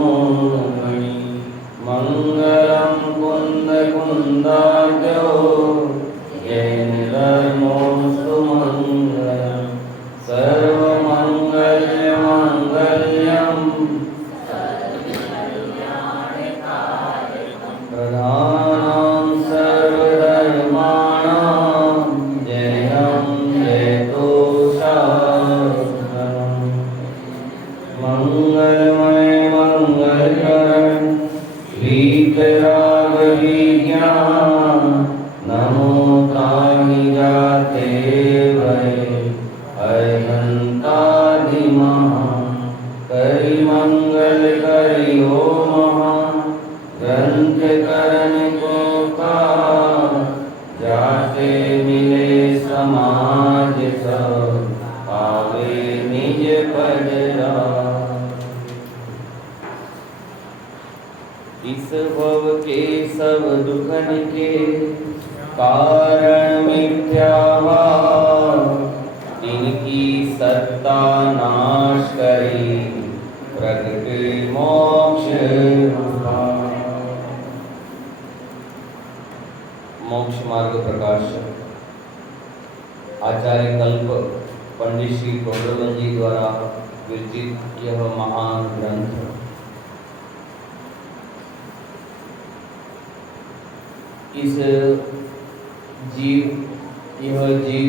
मनोमणि मंगलम कुंद कुंदार्यो जैनधर्मोऽस्तु मंगलम सर्वमंगल्यमांगल्यं प्रधानं सर्वधर्माणां जयं जयतु शास्त्रम् मंगलमय मंगलकरण वीतरागविज्ञान नमो ताहि जाते वै अनंतादिमहा करि मंगल करि ओ महा ग्रंथ करण को का जाते मिले समाज सब पावे निज पद इस भव के सब दुखन के कारण मिथ्या भाव इनकी सत्ता नाश करी प्रगट मोक्ष मोक्ष मार्ग प्रकाश आचार्य कल्प पंडित श्री प्रबोधन जी द्वारा विरचित यह महान ग्रंथ यह जीव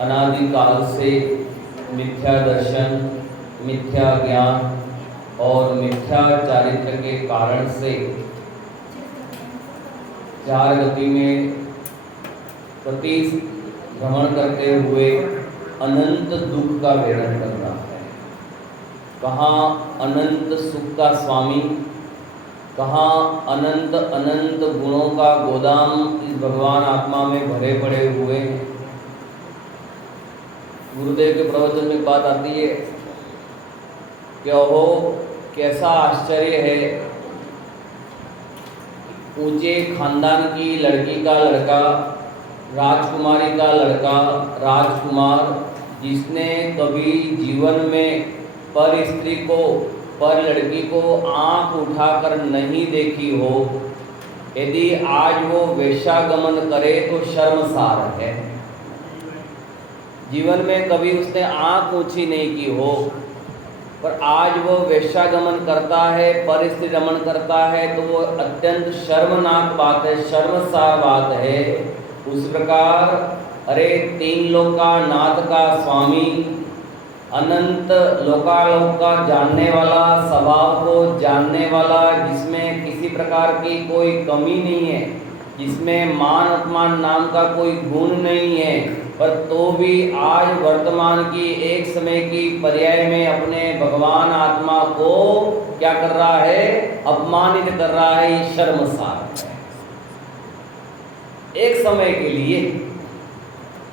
अनादिकाल से मिथ्या दर्शन, मिथ्या ज्ञान और मिथ्या चारित्र के कारण से चार गति में प्रति भ्रमण करते हुए अनंत दुख का वेदन कर रहा है। कहाँ अनंत सुख का स्वामी, कहाँ अनंत अनंत गुणों का गोदाम इस भगवान आत्मा में भरे पड़े हुए हैं। गुरुदेव के प्रवचन में बात आती है कि ओहो कैसा आश्चर्य है, ऊंचे खानदान की लड़की का लड़का, राजकुमारी का लड़का, राजकुमार, जिसने कभी जीवन में पर स्त्री को, पर लड़की को आंख उठाकर नहीं देखी हो, यदि आज वो वेश्यागमन करे तो शर्मसार है। जीवन में कभी उसने आंख ऊंची नहीं की हो, पर आज वो वेश्यागमन करता है, पर स्त्री रमण करता है, तो वो अत्यंत शर्मनाक बात है, शर्मसार बात है। उस प्रकार अरे तीन लोक का नाथ का स्वामी, अनंत लोकालोक का जानने वाला, स्वभाव को जानने वाला, जिसमें किसी प्रकार की कोई कमी नहीं है, जिसमें मान अपमान नाम का कोई गुण नहीं है, पर तो भी आज वर्तमान की एक समय की पर्याय में अपने भगवान आत्मा को क्या कर रहा है, अपमानित कर रहा है, शर्मसार है। एक समय के लिए,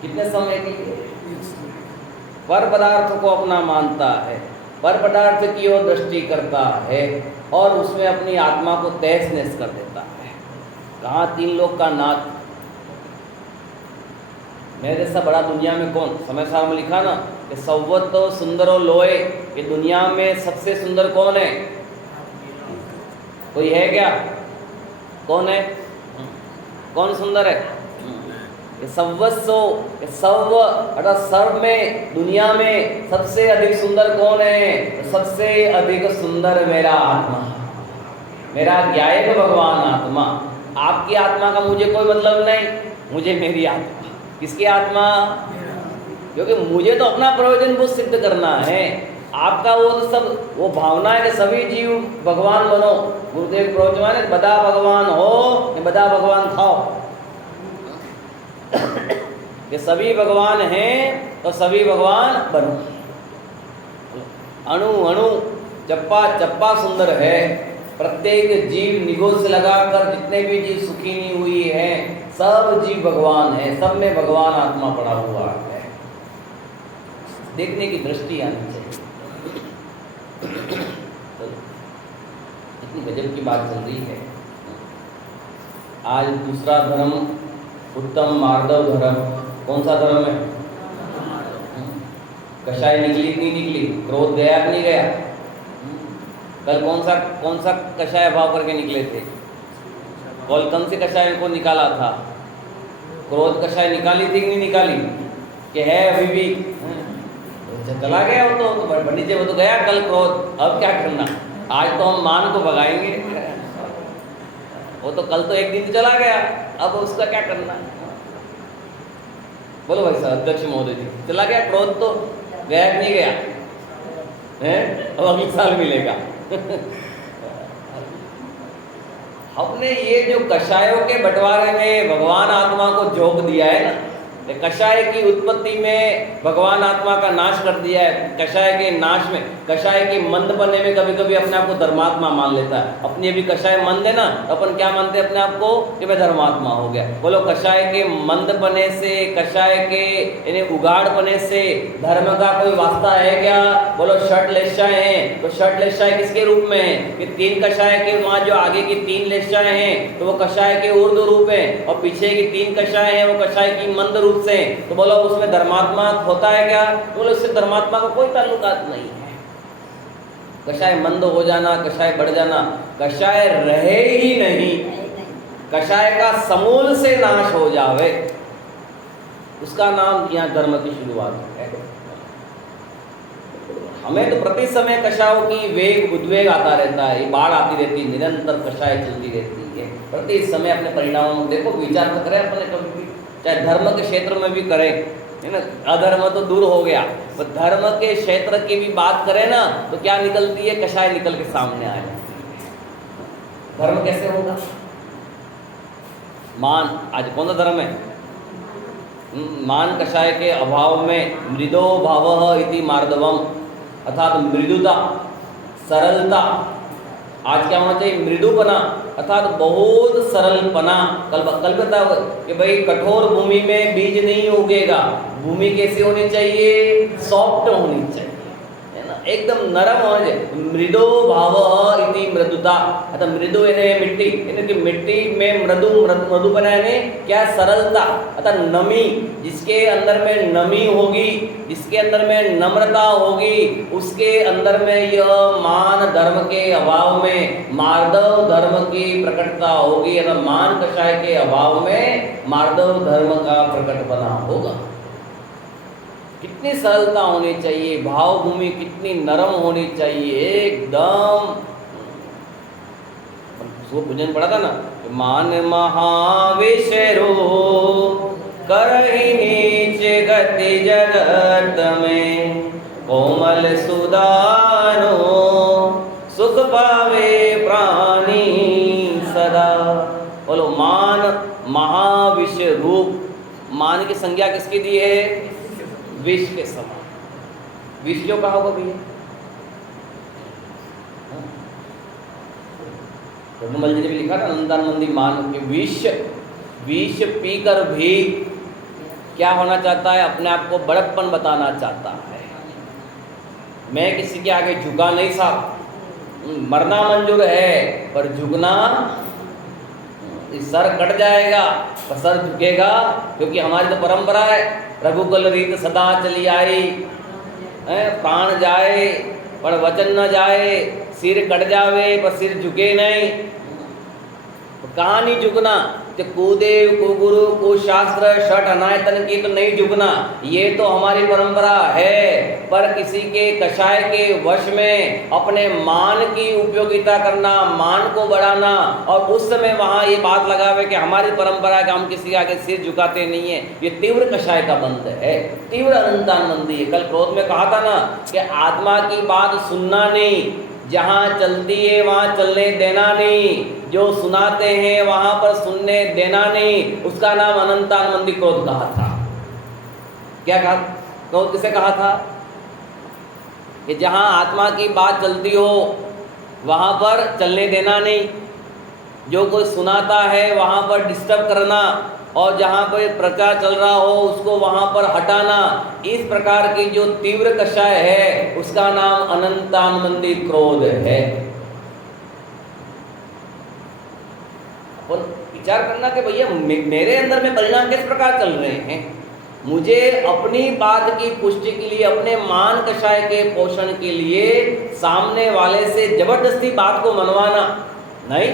कितने समय के लिए? पर पदार्थ को अपना मानता है, पर पदार्थ की ओर दृष्टि करता है और उसमें अपनी आत्मा को तहस नहस कर देता है। कहाँ तीन लोक का नाथ, मेरे जैसा बड़ा दुनिया में कौन? समय सार में लिखा ना कि सव्वत सुंदरो लोए, कि दुनिया में सबसे सुंदर कौन है? कोई है क्या? कौन है? कौन सुंदर है? सव्वस्व, सव्व अर्थात सर्व में, दुनिया में सबसे अधिक सुंदर कौन है? सबसे अधिक सुंदर मेरा आत्मा, मेरा ज्ञायक भगवान आत्मा। आपकी आत्मा का मुझे कोई मतलब नहीं, मुझे मेरी आत्मा। किसकी आत्मा? क्योंकि मुझे तो अपना प्रयोजन को सिद्ध करना है। आपका वो तो सब वो भावना है कि सभी जीव भगवान बनो। गुरुदेव प्रवचन है बदा भगवान हो, बदा भगवान खाओ। कि सभी भगवान हैं तो सभी भगवान बनो। अणु अणु चप्पा चप्पा सुंदर है। प्रत्येक जीव निगोद से लगाकर जितने भी जीव सुखी नहीं हुई है, सब जीव भगवान है, सब में भगवान आत्मा पड़ा हुआ है। देखने की दृष्टि आनी चाहिए। इतनी गजब की बात चल रही है। आज दूसरा धर्म उत्तम मार्दव धर्म, कौन सा धर्म है? कषाय निकली कि नहीं निकली? क्रोध गया कि नहीं गया? कल कौन सा कषाय अभाव करके निकले थे? कौन से कषाय को निकाला था? क्रोध कषाय निकाली थी कि नहीं निकाली? कि है अभी भी? चला गया वो तो नीचे, वो तो गया कल क्रोध। अब क्या करना? आज तो हम मान को भगाएंगे। वो तो कल तो एक दिन चला गया, अब उसका क्या करना? बोलो भाई साहब, अध्यक्ष महोदय जी, चला गया क्रोध तो गया कि नहीं गया है? अब अगले साल मिलेगा। हमने ये जो कषायों के बंटवारे में भगवान आत्मा को झोंक दिया है ना, कषाय की उत्पत्ति में भगवान आत्मा का नाश कर दिया है। कषाय के नाश में, कषाय के मंदपने में कभी कभी अपने आप को धर्मात्मा मान लेता है। अपनी अभी कषाय मंद है ना, अपन क्या मानते हैं अपने आप को? कि मैं धर्मात्मा हो गया। बोलो, कषाय के मंदपने से, कषाय के यानी उगाड़पने से धर्म का कोई वास्ता है क्या? बोलो, षट लेशाएं हैं, तो षट लेशाएं किसके रूप में है? कि तीन कषाय के वहां जो आगे की तीन लेशाएं हैं तो वो कषाय के ऊर्ध्व रूप है, और पीछे की तीन कषाय हैं वो कषाय की मंद रूप से। तो बोलो, उसमें धर्मात्मा होता है क्या? बोलो, इससे धर्मात्मा का कोई ताल्लुकात नहीं है। कषाय मंद हो जाना, कषाय बढ़ जाना, कषाय रहे ही नहीं, कषाय का समूल से नाश हो जावे, उसका नाम यहाँ धर्म की शुरुआत है। हमें तो प्रति समय कषायों की वेग उद्वेग आता रहता है, ये बाढ़ आती रहती है, निरंतर कषाय चलती रहती है। प्रति समय अपने परिणामों में देखो, विचार तो करें अपने कभी भी, चाहे धर्म के क्षेत्र में भी करें, है ना। अधर्म तो दूर हो गया, तो धर्म के क्षेत्र की भी बात करें ना, तो क्या निकलती है? कषाय निकल के सामने आ जाती है। धर्म कैसे होगा? मान, आज कौन सा धर्म है? मान कषाय के अभाव में मृदो भावः इति मार्दवम, अर्थात मृदुता, सरलता। आज क्या होना चाहिए? मृदुपना, अर्थात बहुत सरलपना। कल बताया कि भाई कठोर भूमि में बीज नहीं उगेगा, भूमि कैसी होनी चाहिए? सॉफ्ट होनी चाहिए, है ना, एकदम नरम होनी चाहिए। मृदो भाव इति मृदुता, अर्थात मृदु यानी मिट्टी, यानी कि मिट्टी में मृदुपना यानी क्या? सरलता, अर्थात नमी, जिसके अंदर में नमी होगी, जिसके अंदर में नम्रता होगी, उसके अंदर में यह मान धर्म के अभाव में मार्दव धर्म की प्रकटता होगी, या मान कषाय के अभाव में मार्दव धर्म का प्रकट बना होगा। कितनी सरलता होनी चाहिए, भाव भूमि कितनी नरम होनी चाहिए, एकदम। वो भजन पढ़ा था ना, मान महाविशरो करहि नीच गति जगत में, कोमल सुदानो सुख पावे प्राणी सदा। बोलो, मान महाविष रूप। मान की संज्ञा किसकी दी है? विष के समान। विष जो कहा होगा भैया, रघुमल जी ने भी लिखा था अनंतानंदी मान के विष पीकर भी क्या होना चाहता है? अपने आप को बड़प्पन बताना चाहता है। मैं किसी के आगे झुका नहीं साहब, मरना मंजूर है पर झुकना, सर कट जाएगा पर सर झुकेगा, क्योंकि हमारी तो परंपरा है, रघुकुल रीत सदा चली आई, प्राण जाए पर वचन न जाए, सिर कट जावे पर सिर झुके नहीं। तो कहाँ नहीं झुकना? तो कुदेव को गुरु को शास्त्र षट अनायतन की तो नहीं झुकना, ये तो हमारी परंपरा है। पर किसी के कषाय के वश में अपने मान की उपयोगिता करना, मान को बढ़ाना, और उस समय वहाँ ये बात लगावे कि हमारी परंपरा का हम किसी के आगे सिर झुकाते नहीं है, ये तीव्र कषाय का बंध है, तीव्र अनंतानंदी है। कल क्रोध में कहा था ना कि आत्मा की बात सुनना नहीं, जहाँ चलती है वहाँ चलने देना नहीं, जो सुनाते हैं वहाँ पर सुनने देना नहीं, उसका नाम अनंतानंदी क्रोध कहा था। क्या कहा? क्रोध किसे कहा था? कि जहाँ आत्मा की बात चलती हो वहाँ पर चलने देना नहीं, जो कोई सुनाता है वहाँ पर डिस्टर्ब करना, और जहाँ पर प्रचार चल रहा हो उसको वहाँ पर हटाना। इस प्रकार की जो तीव्र कषाय है उसका नाम अनंतानंदी क्रोध है। और विचार करना कि भैया मेरे अंदर में परिणाम किस प्रकार चल रहे हैं, मुझे अपनी बात की पुष्टि के लिए, अपने मान कषाय के पोषण के लिए सामने वाले से जबरदस्ती बात को मनवाना नहीं,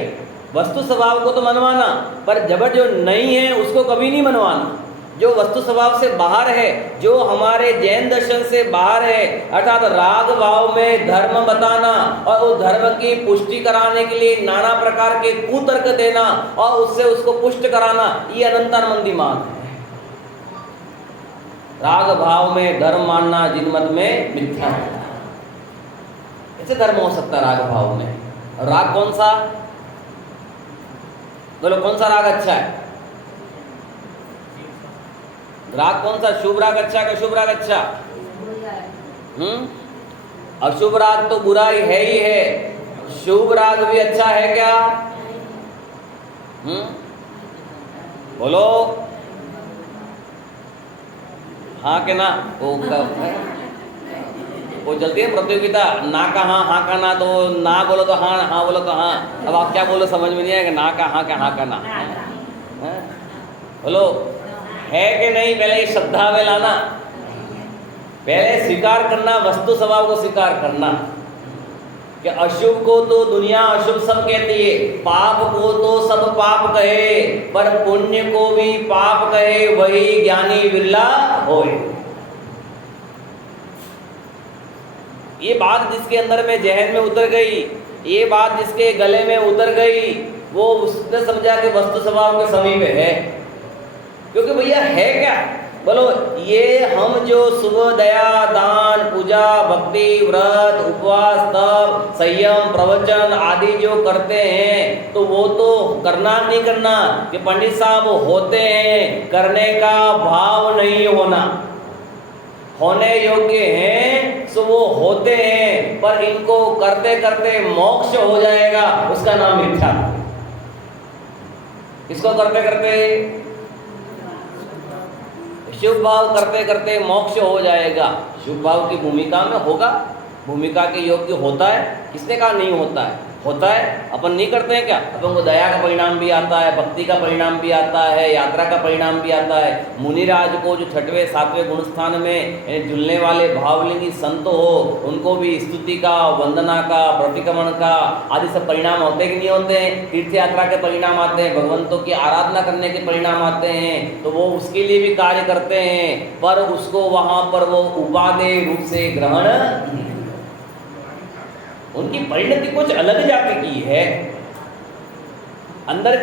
वस्तु स्वभाव को तो मनवाना, पर जबर जो नहीं है उसको कभी नहीं मनवाना। जो वस्तु स्वभाव से बाहर है, जो हमारे जैन दर्शन से बाहर है, अर्थात राग भाव में धर्म बताना और उस धर्म की पुष्टि कराने के लिए नाना प्रकार के कुतर्क देना और उससे उसको पुष्ट कराना, ये अनंतानंदी मार्ग है। राग भाव में धर्म मानना जिन मत में मिथ्या है, ऐसे धर्म हो सकता है राग भाव में। और राग कौन सा, बोलो कौन सा राग अच्छा है? राग कौन सा? शुभ राग अच्छा है कि अशुभ राग अच्छा? अशुभ राग तो बुराई है ही है, शुभ राग भी अच्छा है क्या? बोलो हाँ के ना? वो चलती है प्रतियोगिता, ना का हाँ का ना, तो ना बोलो तो हाँ, हाँ बोलो तो हाँ। अब आप क्या बोलो समझ में नहीं आएगा, ना का हाँ का ना। बोलो है कि नहीं? पहले ये श्रद्धा में लाना, पहले स्वीकार करना, वस्तु स्वभाव को स्वीकार करना कि अशुभ को तो दुनिया अशुभ सब कहती है, पाप को तो सब पाप कहे, पर पुण्य को भी पाप कहे वही ज्ञानी बिरला होए। ये बात जिसके अंदर में जहन में उतर गई, ये बात जिसके गले में उतर गई, वो उसने समझा कि वस्तु स्वभाव के समीप है। क्योंकि भैया है क्या? बोलो ये हम जो सुबह दया दान पूजा भक्ति व्रत उपवास तप संयम प्रवचन आदि जो करते हैं, तो वो तो करना नहीं करना कि पंडित साहब होते हैं, करने का भाव नहीं होना, होने योग्य हैं सो वो होते हैं, पर इनको करते करते मोक्ष हो जाएगा, उसका नाम मिथ्या। इसको करते करते शुभ भाव करते करते मोक्ष हो जाएगा, शुभ भाव की भूमिका में होगा, भूमिका के योग्य होता है। किसने कहा नहीं होता है? होता है। अपन नहीं करते हैं क्या? अपन को दया का परिणाम भी आता है, भक्ति का परिणाम भी आता है, यात्रा का परिणाम भी आता है। मुनिराज को जो 6वें 7वें गुण स्थान में जुलने वाले भावलिंगी संत हो, उनको भी स्तुति का, वंदना का, प्रतिक्रमण का आदि सब परिणाम होते कि नहीं होते हैं? तीर्थ यात्रा के परिणाम आते हैं, भगवंतों की आराधना करने के परिणाम आते हैं, तो वो उसके लिए भी कार्य करते हैं, पर उसको वहाँ पर वो उपादेय रूप से ग्रहण, उनकी परिणति कुछ अलग जाति की है, अंदर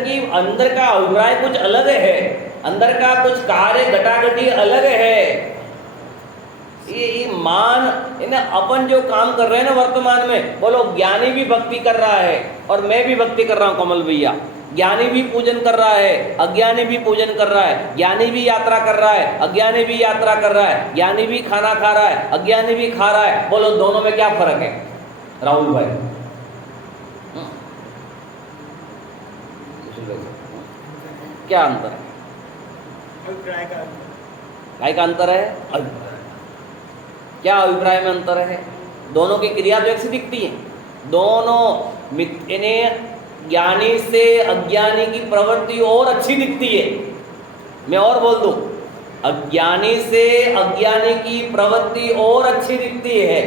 का अभिप्राय कुछ अलग है, अंदर का कुछ कार्य घटाघटी अलग है। ये मान इन्हें अपन जो काम कर रहे हैं ना वर्तमान में, बोलो ज्ञानी भी भक्ति कर रहा है और मैं भी भक्ति कर रहा हूँ कमल भैया, ज्ञानी भी पूजन कर रहा है, अज्ञानी भी पूजन कर रहा है, ज्ञानी भी यात्रा कर रहा है, अज्ञानी भी यात्रा कर रहा है, ज्ञानी भी खाना खा रहा है, अज्ञानी भी खा रहा है। बोलो दोनों में क्या फर्क है राहुल भाई? क्या अंतर है? काय का अंतर है? क्या अभिप्राय में अंतर है? दोनों की क्रिया तो एक सी दिखती है, दोनों इन्हें ज्ञानी से अज्ञानी की प्रवृत्ति और अच्छी दिखती है। मैं और बोल दूं, अज्ञानी से अज्ञानी की प्रवृत्ति और अच्छी दिखती है।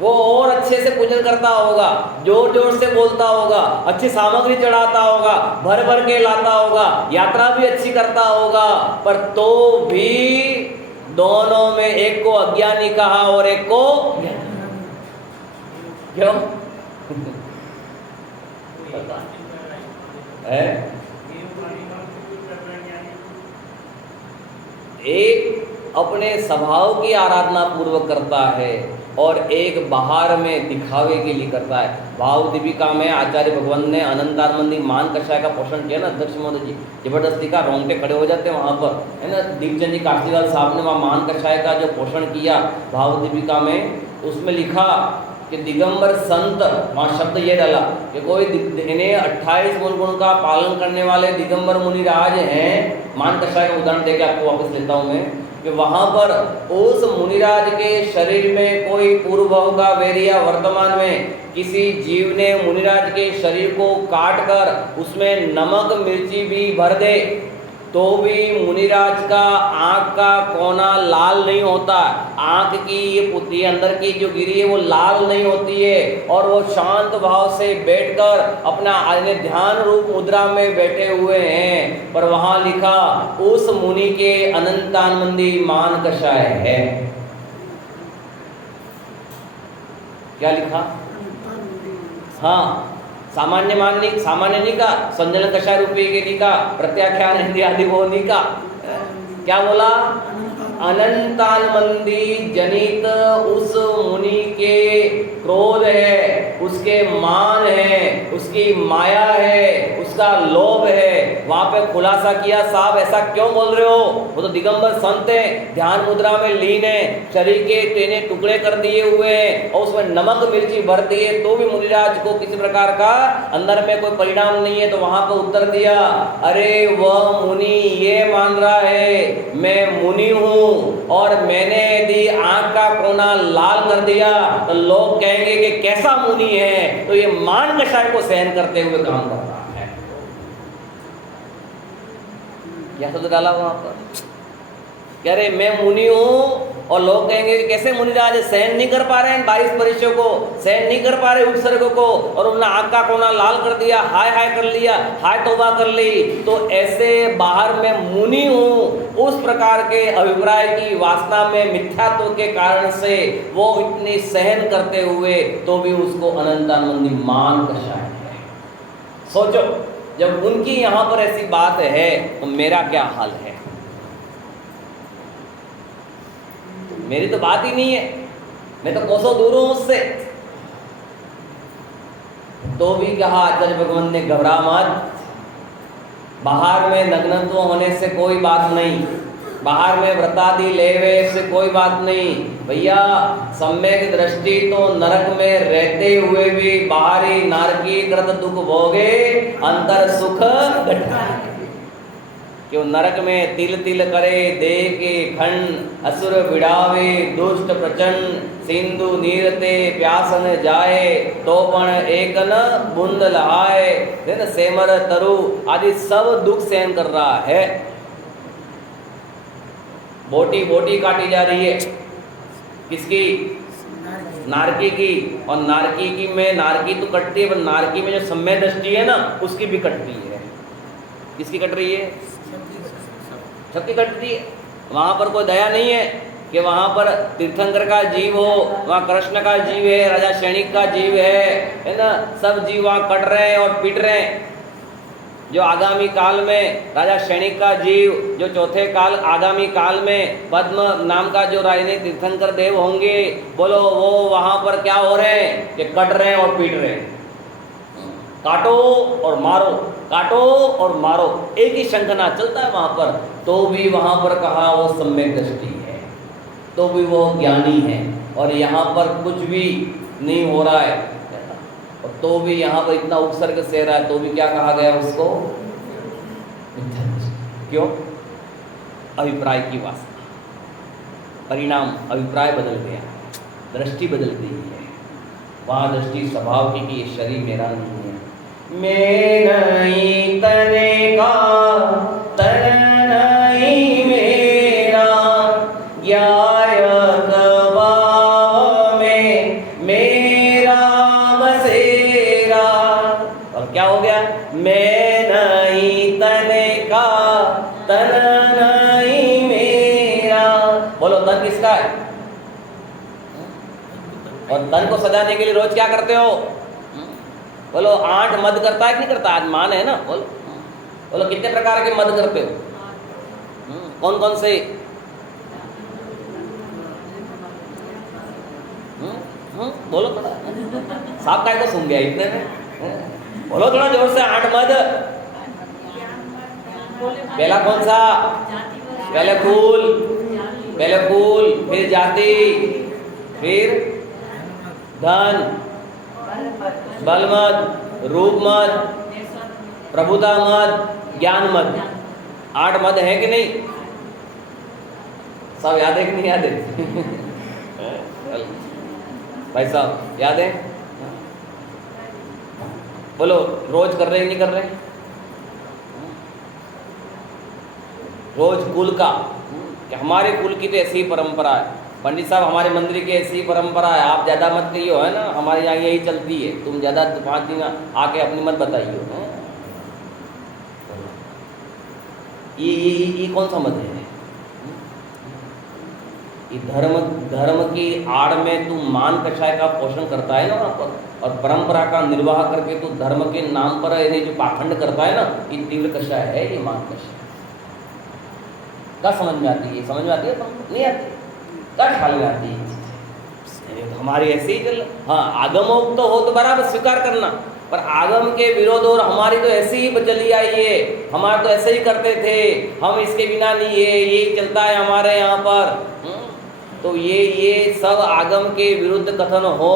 वो और अच्छे से पूजन करता होगा, जोर जोर से बोलता होगा, अच्छी सामग्री चढ़ाता होगा, भर भर के लाता होगा, यात्रा भी अच्छी करता होगा, पर तो भी दोनों में एक को अज्ञानी कहा और एक को क्यों है? एक अपने स्वभाव की आराधना पूर्वक करता है और एक बाहर में दिखावे के लिए करता है। भाव दीपिका में आचार्य भगवान ने अनंतानंदी मान कषाय का पोषण किया ना, अध्यक्ष महोदय जी, जबरदस्ती का रोंगटे खड़े हो जाते हैं वहाँ पर, है ना। दीपचंद जी काशीवाल साहब ने वहाँ मान कषाय का जो पोषण किया भाव दीपिका में, उसमें लिखा कि दिगंबर संत, वहाँ शब्द ये डाला कि कोई इन्हें 28 मूल गुण का पालन करने वाले दिगंबर मुनिराज हैं। मान कषाय का उदाहरण देके आपको वापस लेता हूँ मैं, कि वहाँ पर उस मुनिराज के शरीर में कोई पूर्व भाव का वैरिया वर्तमान में किसी जीव ने मुनिराज के शरीर को काट कर उसमें नमक मिर्ची भी भर दे, तो भी मुनिराज का आंख का कोना लाल नहीं होता। आंख की ये पुतली अंदर की जो गिरी है वो लाल नहीं होती है, और वो शांत भाव से बैठकर अपना ध्यान रूप मुद्रा में बैठे हुए हैं। पर वहां लिखा उस मुनि के अनंतानंदी मान कषाय है। क्या लिखा? हाँ, सामान्य मान नहीं, सामान्य नहीं का, संजन कषाय रूपी के नहीं का, प्रत्याख्यान हिंदी आदि वो नहीं का। क्या बोला? अनंतानंदी जनित उस मुनि के क्रोध है, उसके मान है, उसकी माया है, उसका लोभ है। वहां पे खुलासा किया, साहब ऐसा क्यों बोल रहे हो? वो तो दिगंबर संत है, ध्यान मुद्रा में लीन है, शरीर के टेने टुकड़े कर दिए हुए हैं और उसमें नमक मिर्ची भर दिए, तो भी मुनिराज को किसी प्रकार का अंदर में कोई परिणाम नहीं है। तो वहां पर उत्तर दिया, अरे वह मुनि ये मान रहा है मैं मुनि हूं और मैंने यदि आंख का कोना लाल कर दिया तो लोग कहेंगे कि कैसा मुनि है। तो ये मान कषाय को सहन करते हुए काम कर रहा है। क्या शब्द डाला वहां पर? कह रहे मैं मुनि हूं और लोग कहेंगे कि कैसे मुनिराज सहन नहीं कर पा रहे हैं 22 परिचयों को, सहन नहीं कर पा रहे उपसर्ग को, और उन्होंने आंख का कोना लाल कर दिया, हाय हाय कर लिया, हाय तौबा कर ली। तो ऐसे बाहर में मुनि हूं, उस प्रकार के अभिप्राय की वासना में मिथ्यात्व के कारण से वो इतनी सहन करते हुए तो भी उसको अनंतानंदी मान कषाय है। सोचो, जब उनकी यहां पर ऐसी बात है तो मेरा क्या हाल है? मेरी तो बात ही नहीं है, मैं तो कोसों दूर हूं उससे। तो भी कहा आचार्य भगवान ने, घबरा मत, बाहर में नग्नत्व होने से कोई बात नहीं, बाहर में व्रतादि लेवे से कोई बात नहीं भैया। सम्यक दृष्टि तो नरक में रहते हुए भी बाहरी नारकी कृत दुख भोगे, अंतर सुख घटाए। क्यों नरक में तिल तिल करे देह के खंड, असुर बिड़ावे दुष्ट प्रचंड, सिंधु नीरते प्यासन जाए, तो पण एक न बूंद लहाए, सेमर तरु आदि सब दुख सहन कर रहा है। बोटी बोटी काटी जा रही है, किसकी? नारकी की। और नारकी की में नारकी तो कटती है, पर नारकी में जो सम्यक दृष्टि है ना उसकी भी कटती है। किसकी कट रही है? सबकी कटती है। वहां पर कोई दया नहीं है कि वहां पर तीर्थंकर का जीव हो, वहां कृष्ण का जीव है, राजा सैनिक का जीव है ना, सब जीव वहां कट रहे हैं और पीट रहे हैं। जो आगामी काल में राजा सैनिक का जीव, जो चौथे काल आगामी काल में पद्म नाम का जो राजनीतिक तीर्थंकर देव होंगे, बोलो वो वहां पर क्या हो रहे हैं कि कट रहे हैं और पीट रहे हैं। काटो और मारो, काटो और मारो, एक ही शंखना चलता है वहां पर। तो भी वहां पर कहा वो सम्यक दृष्टि है, तो भी वो ज्ञानी है, और यहाँ पर कुछ भी नहीं हो रहा है, और तो भी यहाँ पर इतना उपसर्ग सह रहा है, तो भी क्या कहा गया उसको? क्यों? अभिप्राय की वासना, परिणाम अभिप्राय बदल गया, दृष्टि बदल गई है। वहाँ दृष्टि स्वभाव की कि ये शरीर मेरा नहीं है, मैं नहीं तने का, तन नहीं मेरा, ज्ञायत भाव में मेरा बसेरा। और क्या हो गया? मैं नहीं तने का, तन नहीं मेरा। बोलो तन किसका है? और तन को सजाने के लिए रोज क्या करते हो? बोलो आठ मद करता है कि नहीं करता? आज मान है ना, बोलो बोलो कितने प्रकार के मद करते हो? कौन कौन से? बोलो थोड़ा, साहब काय को सुन गया इतने में? बोलो थोड़ा जोर से, 8 मद। पहला कौन सा? पहले कुल, फिर जाति, फिर धन, बल मद, रूप मद, प्रभुता मद, ज्ञान मद। 8 मद है कि नहीं? सब याद है कि नहीं याद है? भाई साहब याद है? बोलो रोज कर रहे हैं नहीं कर रहे? रोज कुल का, कि हमारे कुल की तो ऐसी ही परंपरा है, पंडित साहब हमारे मंदिर की ऐसी ही परंपरा है, आप ज़्यादा मत कहियो, है ना, हमारे यहाँ यही चलती है, तुम ज़्यादा 5 दिन आके अपनी मत बताइयो, है? ये कौन सा मत है? ये धर्म की आड़ में तू मान कषाय का पोषण करता है ना वहाँ पर, और परंपरा का निर्वाह करके तू धर्म के नाम पर ये जो पाखंड करता है ना, ये तीव्र कषाय है, ये मान कषाय। क्या समझ में आती है? समझ में आती है? नहीं आती? क्या ख्याल में आती है? हमारी ऐसे ही चल। हाँ, आगमोक्त तो हो तो बराबर स्वीकार करना, पर आगम के विरोध और हमारी तो ऐसे ही चली आई है, हमारे तो ऐसे ही करते थे, हम इसके बिना नहीं है, यही चलता है हमारे यहाँ पर। तो ये सब आगम के विरुद्ध कथन हो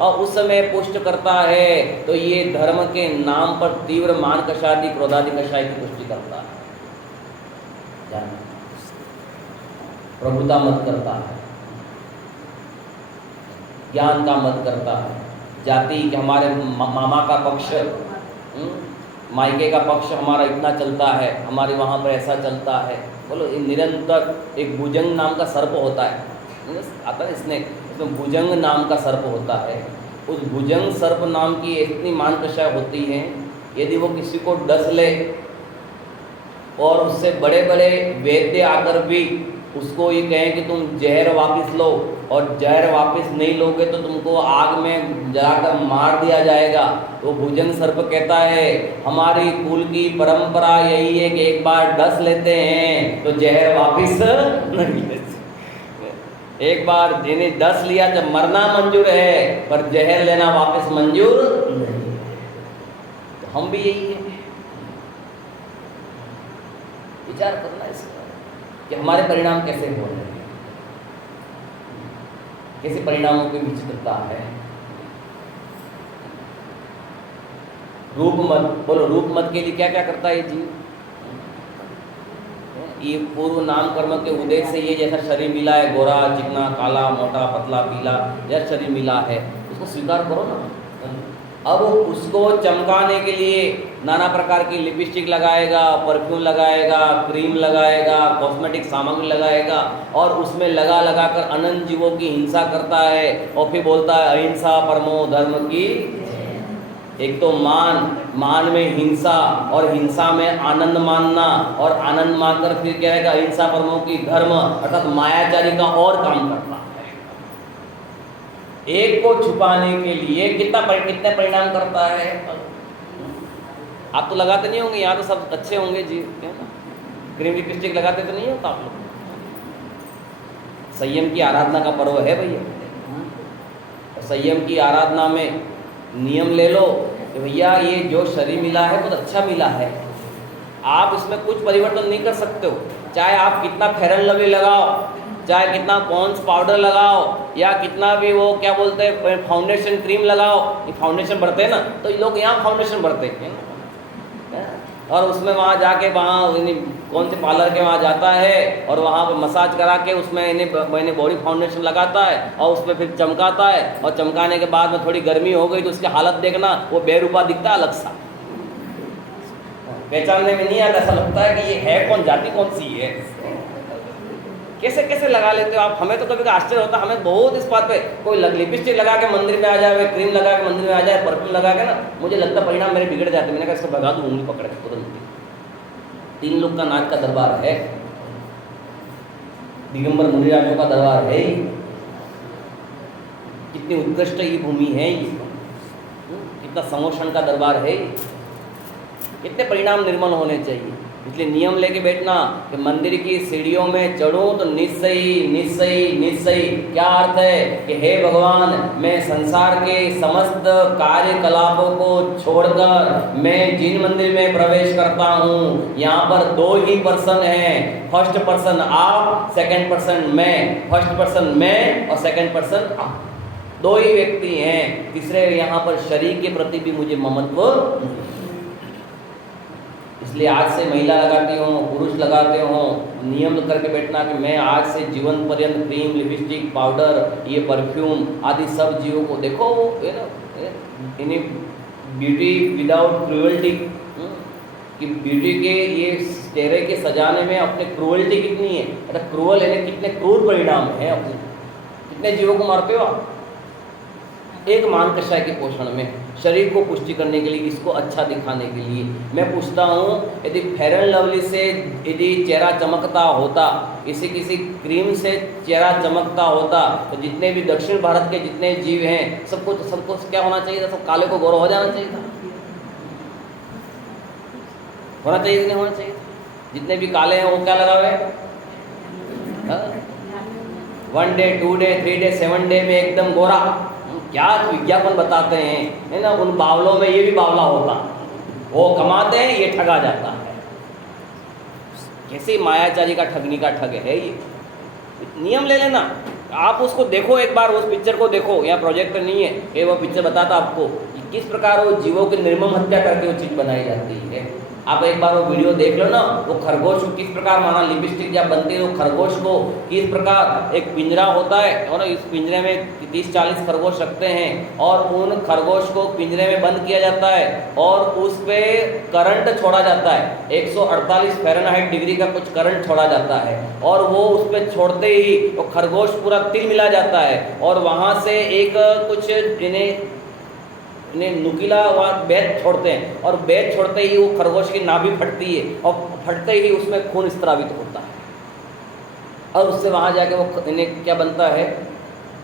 और उस समय पुष्ट करता है, तो ये धर्म के नाम पर तीव्र मान कषादि क्रोधादि कषाय की पुष्टि करता है, प्रभुता मत करता है, ज्ञान का मत करता है, जाति के हमारे मामा का पक्ष, मायके का पक्ष हमारा इतना चलता है, हमारे वहाँ पर ऐसा चलता है। बोलो, निरंतर एक भुजंग नाम का सर्प होता है, आता है स्नेक, उसमें भुजंग नाम का सर्प होता है। उस भुजंग सर्प नाम की इतनी मान कषाय होती है, यदि वो किसी को डस ले और उससे बड़े बड़े वैद्य आकर भी उसको ये कहें कि तुम जहर वापस लो, और जहर वापस नहीं लोगे तो तुमको आग में जलाकर मार दिया जाएगा, तो भुजंग सर्प कहता है हमारी कुल की परंपरा यही है कि एक बार डस लेते हैं तो जहर वापस नहीं लेते। एक बार जिन्हें डस लिया जब मरना मंजूर है, पर जहर लेना वापस मंजूर नहीं। तो हम भी यही है, विचार करना इसका कि हमारे परिणाम कैसे हो रहे हैं, कैसे परिणामों की विचित्रता है। रूप मत, बोलो रूप मत के लिए क्या क्या करता है ये जीव? ये पूर्व नाम कर्म के उदय से ये जैसा शरीर मिला है, गोरा चिकना काला मोटा पतला पीला जैसा शरीर मिला है, उसको स्वीकार करो ना। अब उसको चमकाने के लिए नाना प्रकार की लिपस्टिक लगाएगा, परफ्यूम लगाएगा, क्रीम लगाएगा, कॉस्मेटिक सामग्री लगाएगा, और उसमें लगा लगा कर अनंत जीवों की हिंसा करता है, और फिर बोलता है अहिंसा परमो धर्म की। एक तो मान में हिंसा, और हिंसा में आनंद मानना, और आनंद मानकर फिर क्या है, अहिंसा परमो की धर्म, अर्थात मायाचारी का और काम करना। एक को छुपाने के लिए कितने परिणाम करता है। आप तो लगाते नहीं होंगे, यहाँ तो सब अच्छे होंगे जी, क्रीम लिपस्टिक लगाते तो नहीं होता आप लोग। संयम की आराधना का पर्व है भैया, संयम की आराधना में नियम ले लो कि भैया ये जो शरीर मिला है बहुत अच्छा मिला है, आप इसमें कुछ परिवर्तन नहीं कर सकते हो, चाहे आप कितना फेयर एंड लवली लगाओ, चाहे कितना पॉन्ड्स पाउडर लगाओ, या कितना भी वो क्या बोलते हैं फाउंडेशन क्रीम लगाओ। ये फाउंडेशन बढ़ते हैं ना, तो लोग यहाँ फाउंडेशन बढ़ते हैं, और उसमें वहाँ जाके वहाँ कौन से पार्लर के वहाँ जाता है, और वहाँ पर मसाज करा के उसमें इन्हें बॉडी फाउंडेशन लगाता है, और उसमें फिर चमकाता है, और चमकाने के बाद में थोड़ी गर्मी हो गई तो उसकी हालत देखना, वो बेरूपा दिखता है अलग सा, पहचानने में नहीं आता, ऐसा लगता है कि ये है कौन, जाति कौन सी है, कैसे कैसे लगा लेते हो आप। हमें तो कभी आश्चर्य होता, हमें बहुत इस बात पे, कोई लिपस्टिक लगा के मंदिर में आ जाए, क्रीम लगा के मंदिर में आ जाए, परफ्यूम लगा के ना, मुझे लगता परिणाम मेरे बिगड़ जाते। मैंने कहा इसको भगा दूँ उंगली पकड़ के तुरंत। 3 लोग का नाच का दरबार है, दिगंबर मुनिराजों का दरबार है, कितनी उत्कृष्ट ये भूमि है, ये कितना समोषण का दरबार है, कितने परिणाम निर्मल होने चाहिए। इसलिए नियम लेके बैठना कि मंदिर की सीढ़ियों में चढ़ूं तो निश्चयी क्या अर्थ है कि हे भगवान, मैं संसार के समस्त कार्यकलापों को छोड़कर मैं जिन मंदिर में प्रवेश करता हूँ, यहाँ पर 2 ही पर्सन हैं, फर्स्ट पर्सन आप, सेकंड पर्सन मैं, फर्स्ट पर्सन मैं और सेकंड पर्सन आप, 2 ही व्यक्ति हैं, तीसरे यहाँ पर शरीर के प्रति भी मुझे ममत्व। इसलिए आज से महिला लगाती हो, पुरुष लगाते हो, नियम करके बैठना कि मैं आज से जीवन पर्यंत क्रीम लिपस्टिक पाउडर ये परफ्यूम आदि सब जीवों को देखो, वो इन्हें ब्यूटी विदाउट क्रूअल्टी, कि ब्यूटी के ये चेहरे के सजाने में अपने क्रूअल्टी कितनी है, अरे क्रूअल यानी कितने क्रूर परिणाम है, अपने कितने जीवों को मारते हो आप एक मान कषाय के पोषण में, शरीर को पुष्टि करने के लिए, इसको अच्छा दिखाने के लिए। मैं पूछता हूँ, यदि फेयर एंड लवली से यदि चेहरा चमकता होता, किसी क्रीम से चेहरा चमकता होता, तो जितने भी दक्षिण भारत के जितने जीव हैं सबको क्या होना चाहिए था? सब काले को गोरा हो जाना चाहिए था, होना चाहिए कि नहीं होना चाहिए? जितने भी काले हैं वो क्या लगावे? 1 डे 2 डे 3 डे 7 डे में एकदम गोरा। क्या विज्ञापन बताते हैं, है ना? उन बावलों में ये भी बावला होता, वो कमाते हैं, ये ठगा जाता है। कैसी मायाचारी का ठगनी का ठग है ये। नियम ले लेना, आप उसको देखो एक बार, उस पिक्चर को देखो, यहाँ प्रोजेक्ट नहीं है कि वो पिक्चर बताता आपको कि किस प्रकार वो जीवों की निर्मम हत्या करके वो चीज़ बनाई जाती है। आप एक बार वो वीडियो देख लो ना, वो खरगोश को किस प्रकार माना लिपस्टिक जब बनती है, वो खरगोश को किस प्रकार एक पिंजरा होता है और इस पिंजरे में 30-40 खरगोश रखते हैं और उन खरगोश को पिंजरे में बंद किया जाता है और उस पर करंट छोड़ा जाता है, 148 फ़ारेनहाइट डिग्री का कुछ करंट छोड़ा जाता है और वो उस पर छोड़ते ही वो खरगोश पूरा तिल मिला जाता है और वहाँ से एक कुछ इन्हें नुकीला वहाँ बेत छोड़ते हैं और बेत छोड़ते ही वो खरगोश की नाभि फटती है और फटते ही उसमें खून स्त्रावित होता है और उससे वहाँ जाके वो इन्हें क्या बनता है?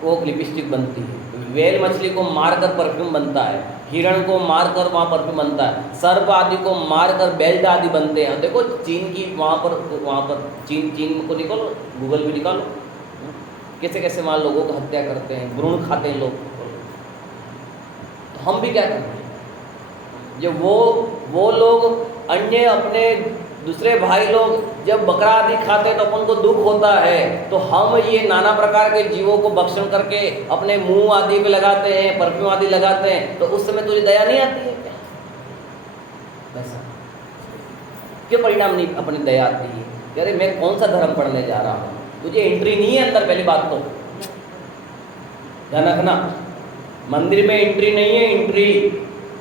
वो लिपस्टिक बनती है। वेल मछली को मारकर परफ्यूम बनता है, हिरण को मारकर वहाँ परफ्यूम बनता है, सर्प आदि को मारकर बेल्ट आदि बनते हैं। देखो चीन की वहाँ पर चीन को निकालो, गूगल पे निकालो, कैसे कैसे वहाँ लोगों को हत्या करते हैं, भ्रूण खाते हैं लोग। हम भी क्या करते हैं? जब वो लोग अन्य अपने दूसरे भाई लोग जब बकरा आदि खाते हैं तो अपन को दुख होता है, तो हम ये नाना प्रकार के जीवों को भक्षण करके अपने मुंह आदि पे लगाते हैं, परफ्यूम आदि लगाते हैं, तो उस समय तुझे दया नहीं आती है क्या? वैसा क्यों परिणाम नहीं अपनी दया आती है? अरे मैं कौन सा धर्म पढ़ने जा रहा हूँ, तुझे एंट्री नहीं है अंदर। पहली बात तो ध्यान रखना, मंदिर में एंट्री नहीं है। एंट्री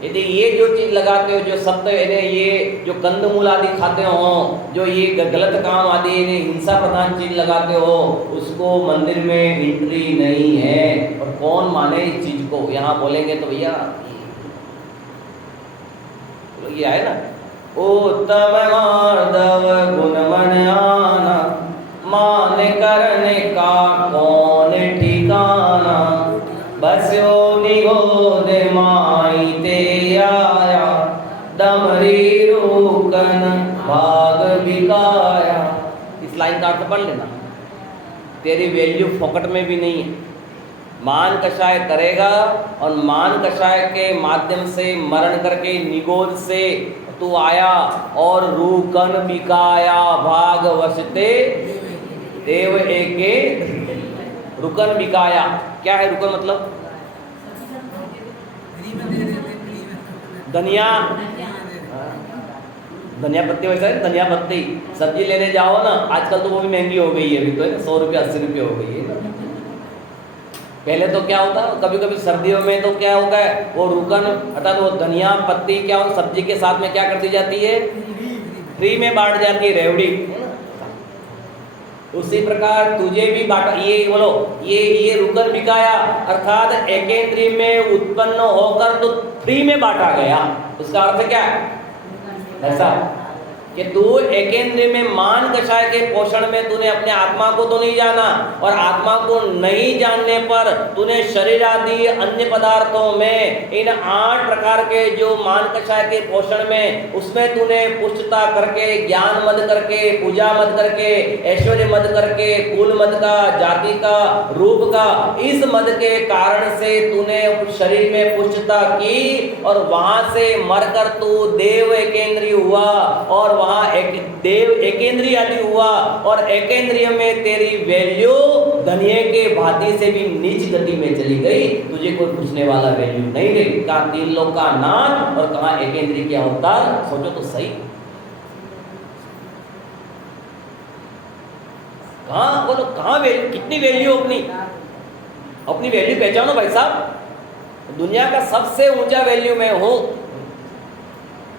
यदि ये जो चीज़ लगाते हो, जो सत्य ये जो कंदमूल आदि खाते हो, जो ये गलत काम आदि हिंसा प्रधान चीज लगाते हो, उसको मंदिर में एंट्री नहीं है। और कौन माने इस चीज को? यहाँ बोलेंगे तो भैया ये आए ना, उत्तम माधव गुण मनाना, मान करने का कौन ठिकाना, बस्यो निगोद माई ते आया, दमरी रोकन भाग बिकाया। इस लाइन का अर्थ पढ़ लेना। तेरी वैल्यू फोकट में भी नहीं है। मान कषाय करेगा और मान कषाय के माध्यम से मरण करके निगोद से तू आया और रूकन बिकाया, भाग वसते देव एके रुकन बिकाया। क्या है रुकन? मतलब धनिया, धनिया पत्ती। वैसा है धनिया पत्ती, सब्जी लेने जाओ ना, आजकल तो वो भी महंगी हो गई है, अभी तो है 100 रुपये 80 रुपये हो गई है ना। पहले तो क्या होता, कभी कभी सर्दियों में तो क्या होगा, वो रुकन अर्थात वो धनिया पत्ती क्या हो, सब्जी के साथ में क्या कर दी जाती है? फ्री में बांट जाती है, रेवड़ी। उसी प्रकार तुझे भी बांटा। ये बोलो, ये रुकन बिकाया अर्थात एकेंद्री में उत्पन्न होकर तो फ्री में बांटा गया। उसका अर्थ क्या है? ऐसा कि तू एकेंद्री में मान कषाय के पोषण में तूने अपने आत्मा को तो नहीं जाना, और आत्मा को नहीं जानने पर तूने शरीर आदि अन्य पदार्थों में इन 8 प्रकार के जो मान कषाय के पोषण में उसमें तूने पुष्टता करके, ज्ञान मद करके, पूजा मद करके, ऐश्वर्य मद करके, कुल मद का, जाति का, रूप का, इस मद के कारण से तूने शरीर में पुष्टता की और वहां से मरकर तू देव एकेंद्रीय हुआ और वहां एक देव एकेंद्रीय आदि हुआ और एकेंद्रीय में तेरी वैल्यू धनिये के भांति से भी नीच गति में चली गई। तुझे कोई पूछने वाला वैल्यू नहीं रही। कहाँ 3 लोग का नाथ और कहाँ एकेंद्रीय के अवतार? सोचो तो सही। कहाँ बोलो, कहाँ वैल्यू, कितनी वैल्यू अपनी वैल्यू पहचानो भाई साहब। दुनिया का सबसे ऊंचा वैल्यू मैं हूं।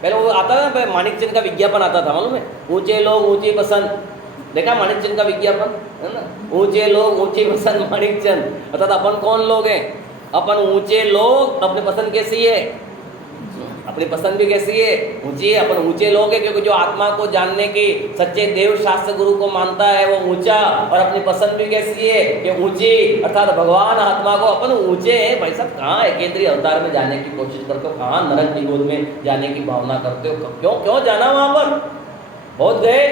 पहले वो आता था ना, माणिकचंद का विज्ञापन आता था, मालूम है, ऊंचे लोग ऊंची पसंद, देखा माणिकचंद का विज्ञापन है ना, ऊंचे लोग ऊंची पसंद माणिकचंद। अर्थात अपन कौन लोग हैं? अपन ऊंचे लोग। अपनी पसंद कैसी है? अपनी पसंद भी कैसी है? ऊंची है। अपन ऊंचे लोग हैं क्योंकि जो आत्मा को जानने की सच्चे देव शास्त्र गुरु को मानता है वो ऊंचा, और अपनी पसंद भी कैसी है कि ऊंची, अर्थात भगवान आत्मा को अपन ऊंचे हैं। भाई साहब कहाँ है केंद्रीय अवतार में जाने की कोशिश करते हो, कहाँ नरक की गोद में जाने की भावना करते हो, क्यों क्यों जाना वहां पर? बहुत गए,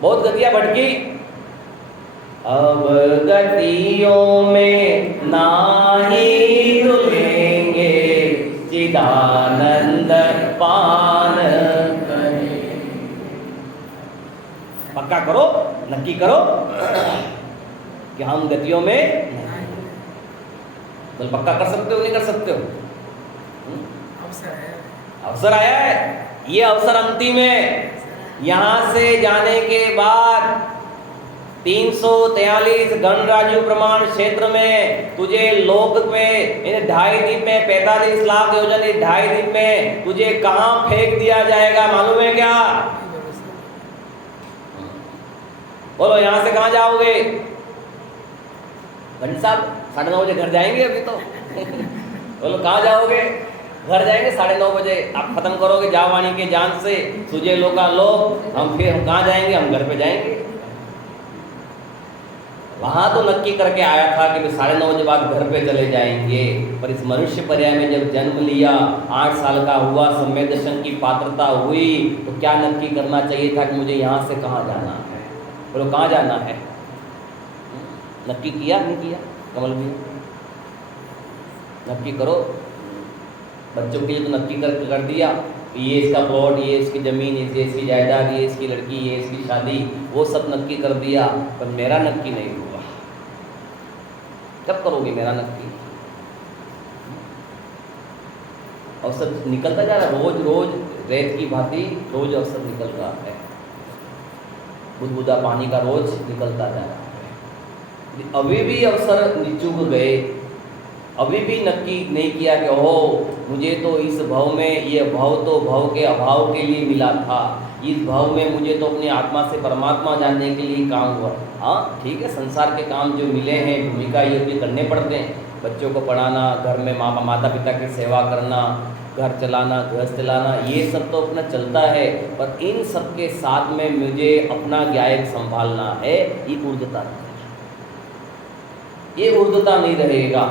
बहुत गतियां भटकी। अब गतियों में नाही रुकेंगे, चिदानंद पान करें। पक्का करो, नक्की करो कि हम गतियों में नहीं। बोल पक्का कर सकते हो नहीं कर सकते हो? अवसर आया है, ये अवसर अंतिम है। यहां से जाने के बाद 343 गणराज्य प्रमाण क्षेत्र में तुझे लोक में 2.5 दिन में 45 लाख योजन 2.5 दिन में तुझे कहां फेंक दिया जाएगा मालूम है क्या? बोलो यहां से कहां जाओगे? घंट साहब 9:30 बजे घर जाएंगे अभी तो बोलो कहां जाओगे? घर जाएंगे 9:30 बजे। आप खत्म करोगे जावानी के जान से तुझे लोका लो, हम फिर हम कहां जाएंगे? हम घर पे जाएंगे। वहां तो नक्की करके आया था कि 9:30 बजे बाद घर पे चले जाएंगे, पर इस मनुष्य पर्याय में जब जन्म लिया, 8 साल का हुआ, सम्यक दर्शन की पात्रता हुई, तो क्या नक्की करना चाहिए था कि मुझे यहाँ से कहाँ जाना है? बोलो कहाँ जाना है? नक्की किया नहीं किया? कमल भी नक्की करो। बच्चों के लिए तो नक्की कर दिया, ये इसका प्लॉट, ये इसकी ज़मीन, ये इसकी जायदाद, ये इसकी लड़की, ये इसकी शादी, वो सब नक्की कर दिया, पर मेरा नक्की नहीं हुआ। कब करोगे मेरा नक्की? अवसर निकलता जा रहा है, रोज रोज रेत की भांति रोज अवसर निकल रहा है, बुदबुदा पानी का रोज निकलता जा रहा है। अभी भी अवसर चूक गए, अभी भी नक्की नहीं किया कि ओहो मुझे तो इस भव में, ये भव तो भव के अभाव के लिए मिला था, इस भव में मुझे तो अपनी आत्मा से परमात्मा जानने के लिए काम हुआ। हाँ ठीक है, संसार के काम जो मिले हैं, भूमिका ये भी करने पड़ते हैं। बच्चों को पढ़ाना, घर में माता पिता की सेवा करना, घर चलाना, घर चलाना, ये सब तो अपना चलता है, पर इन सब के साथ में मुझे अपना ज्ञायक संभालना है, ये ऊर्ध्वता। ये ऊर्ध्वता नहीं रहेगा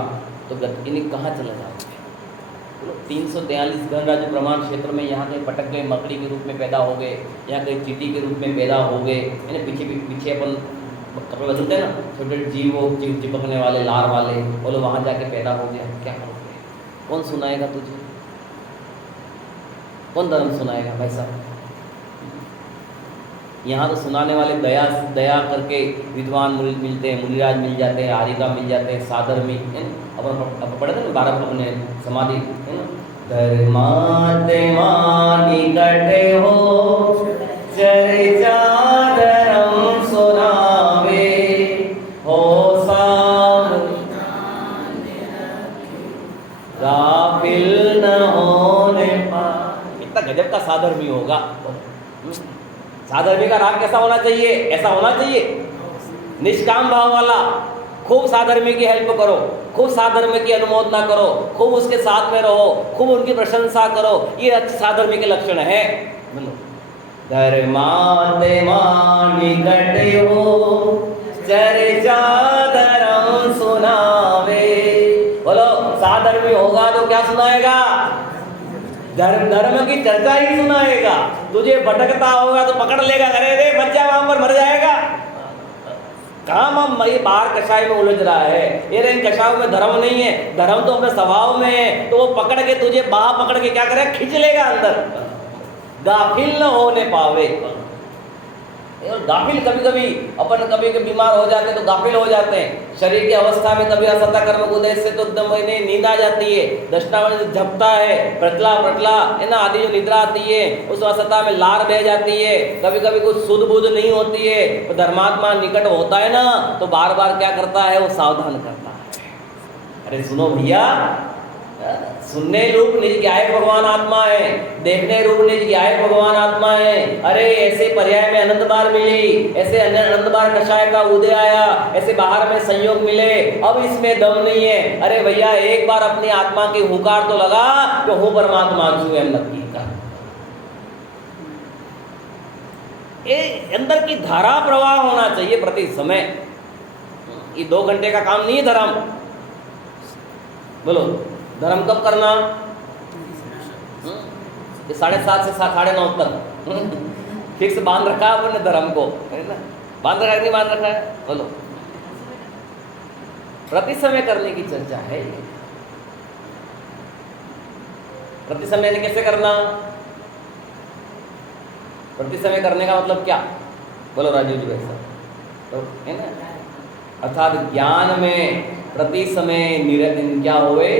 तो इन्हें कहाँ चला जाओगे? 343 गणराज्य प्रमाण क्षेत्र में यहाँ कहीं पटक गए, मकड़ी के रूप में पैदा हो गए, यहाँ कहीं चींटी के रूप में पैदा हो गए, यानी पीछे अपन कपड़े बदलते हैं ना, छोटे जीव वो चिपकने वाले, लार वाले, बोलो वहाँ जाके पैदा हो गया, क्या करोगे? कौन सुनाएगा तुझे? कौन धर्म सुनाएगा भाई साहब? यहाँ तो सुनाने वाले दया करके विद्वान मिलते हैं, मुनिराज मिल जाते हैं, आरिका मिल जाते हैं, साधर्मी है ना। अपन पढ़े थे ना 12 अपने समाधि है ना, धर्माते निकटे हो चर्चा धर्म सुनावे हो गाफिल न होने पा। कितना गजब का साधर्मी होगा। साधर्मी का राग कैसा होना चाहिए? ऐसा होना चाहिए निष्काम भाव वाला। खूब साधर्मी की हेल्प करो, खूब साधर्मी की अनुमोदना करो, खूब उसके साथ में रहो, खूब उनकी प्रशंसा करो, ये साधर्मी के लक्षण है। धर्माते निकटे हो चर्चा धर्म सुनावे। बोलो साधर्मी होगा तो क्या सुनाएगा? धर्म की चर्चा ही सुनाएगा। तुझे भटकता होगा तो पकड़ लेगा, अरे रे मर जा, वहां पर मर जाएगा। काम हम ये बाहर कषाय में उलझ रहा है, ये इन कषायों में धर्म नहीं है, धर्म तो अपने स्वभाव में है। तो वो पकड़ के तुझे बाह पकड़ के क्या करेगा? खींच लेगा अंदर, गाफिल न होने पावे। गाफिल कभी कभी अपन कभी बीमार हो जाते हैं तो गाफिल हो जाते हैं। शरीर की अवस्था में कभी असत्ता कर्म उदय से तो एकदम नींद आ जाती है, दर्शनावली झपता है, प्रटला है ना, आदि जो निद्रा आती है, उस असत्ता में लार बह जाती है, कभी कभी कुछ सुध बुध नहीं होती है। तो धर्मात्मा निकट होता है ना तो बार बार क्या करता है? वो सावधान करता है। अरे सुनो भैया, सुनने रूप निज ज्ञाय भगवान आत्मा है, देखने रूप निज ज्ञाय भगवान आत्मा है। अरे ऐसे पर्याय में अनंत बार मिली, ऐसे अनंत बार कषाय का उदय आया, ऐसे बाहर में संयोग मिले, अब इसमें दम नहीं है। अरे भैया एक बार अपनी आत्मा की हुकार तो लगा तो हूँ परमात्मा छू लगी का। ये अंदर की धारा प्रवाह होना चाहिए प्रति समय। ये 2 घंटे का काम नहीं है धर्म। बोलो धर्म कब करना? ये 7:30 से 9:30 तक फिक्स बांध रखा है अपने धर्म को, है ना? बांध रखा है नहीं बांध रखा है? बोलो प्रति समय करने की चर्चा है। प्रति समय ने कैसे करना? प्रति समय करने का मतलब क्या? बोलो राजू जी वैसा तो है ना। अर्थात ज्ञान में प्रति समय क्या होए?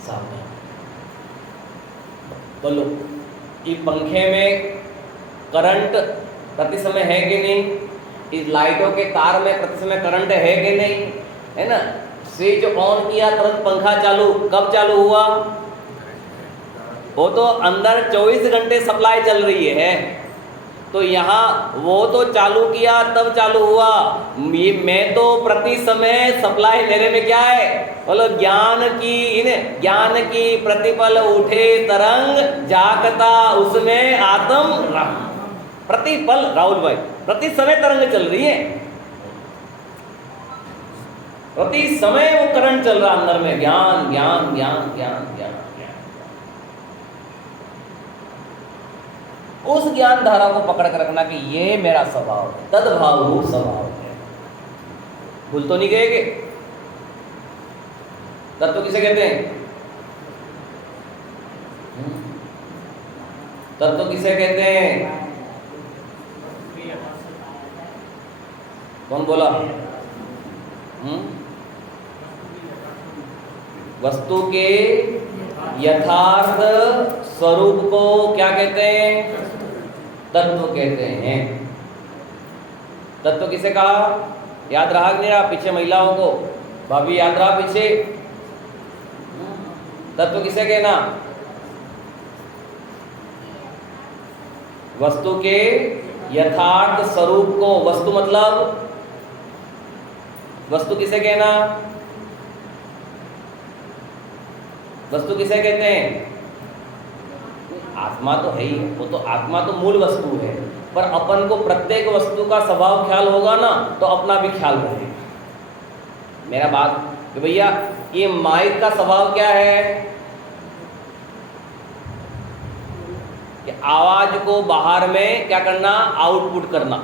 सावधान। बोलो ये पंखे में करंट प्रति समय है कि नहीं? इस लाइटों के तार में प्रति समय करंट है कि नहीं? है ना। स्विच ऑन किया तुरंत पंखा चालू, कब चालू हुआ? वो तो अंदर 24 घंटे सप्लाई चल रही है। तो यहाँ वो तो चालू किया तब चालू हुआ, मैं तो प्रति समय सप्लाई मेरे में क्या है? बोलो ज्ञान की प्रतिपल उठे तरंग जागता उसमें आत्म रम। प्रतिपल राहुल भाई प्रति समय तरंग चल रही है, प्रति समय वो करंट चल रहा अंदर में। ज्ञान ज्ञान ज्ञान ज्ञान ज्ञान उस ज्ञान धारा को पकड़ कर रखना कि ये मेरा स्वभाव है, तद्भाव स्वभाव है। भूल तो नहीं गए? तत्व किसे कहते हैं? तत्व किसे कहते हैं? कौन बोला? वस्तु के यथार्थ स्वरूप को क्या कहते हैं? तत्व कहते हैं। तत्व किसे कहा? याद रहा कि नहीं रहा? पीछे महिलाओं को, भाभी याद रहा पीछे? तत्व किसे कहना? वस्तु के यथार्थ स्वरूप को। वस्तु मतलब वस्तु किसे कहना? वस्तु किसे कहते हैं? आत्मा तो है ही, वो तो आत्मा तो मूल वस्तु है, पर अपन को प्रत्येक वस्तु का स्वभाव ख्याल होगा ना तो अपना भी ख्याल रहेगा। मेरा बात कि भैया ये माइक का स्वभाव क्या है? कि आवाज को बाहर में क्या करना? आउटपुट करना,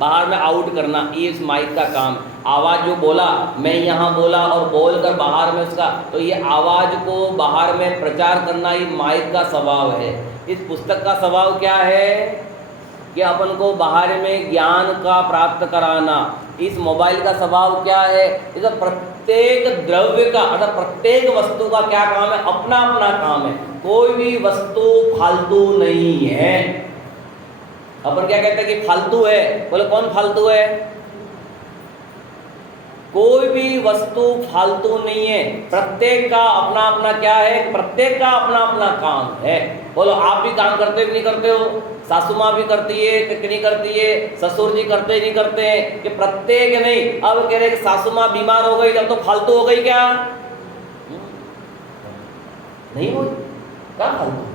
बाहर में आउट करना, ये इस माइक का काम। आवाज जो बोला, मैं यहाँ बोला और बोलकर बाहर में उसका, तो ये आवाज को बाहर में प्रचार करना ये माइक का स्वभाव है। इस पुस्तक का स्वभाव क्या है? कि अपन को बाहर में ज्ञान का प्राप्त कराना। इस मोबाइल का स्वभाव क्या है? इस प्रत्येक द्रव्य का अर्थात प्रत्येक वस्तु का क्या काम है? अपना अपना काम है। कोई भी वस्तु फालतू नहीं है। अपन क्या कहते हैं कि फालतू है? बोले कौन फालतू है? कोई भी वस्तु फालतू नहीं है। प्रत्येक का अपना अपना क्या है? प्रत्येक का अपना अपना काम है। बोलो आप भी काम करते हो कि नहीं करते हो? सासू माँ भी करती है कि नहीं करती है? ससुर जी करते नहीं करते हैं? कि प्रत्येक नहीं। अब कह रहे कि सासू माँ बीमार हो गई तब तो फालतू हो गई क्या? नहीं हो, क्या फालतू?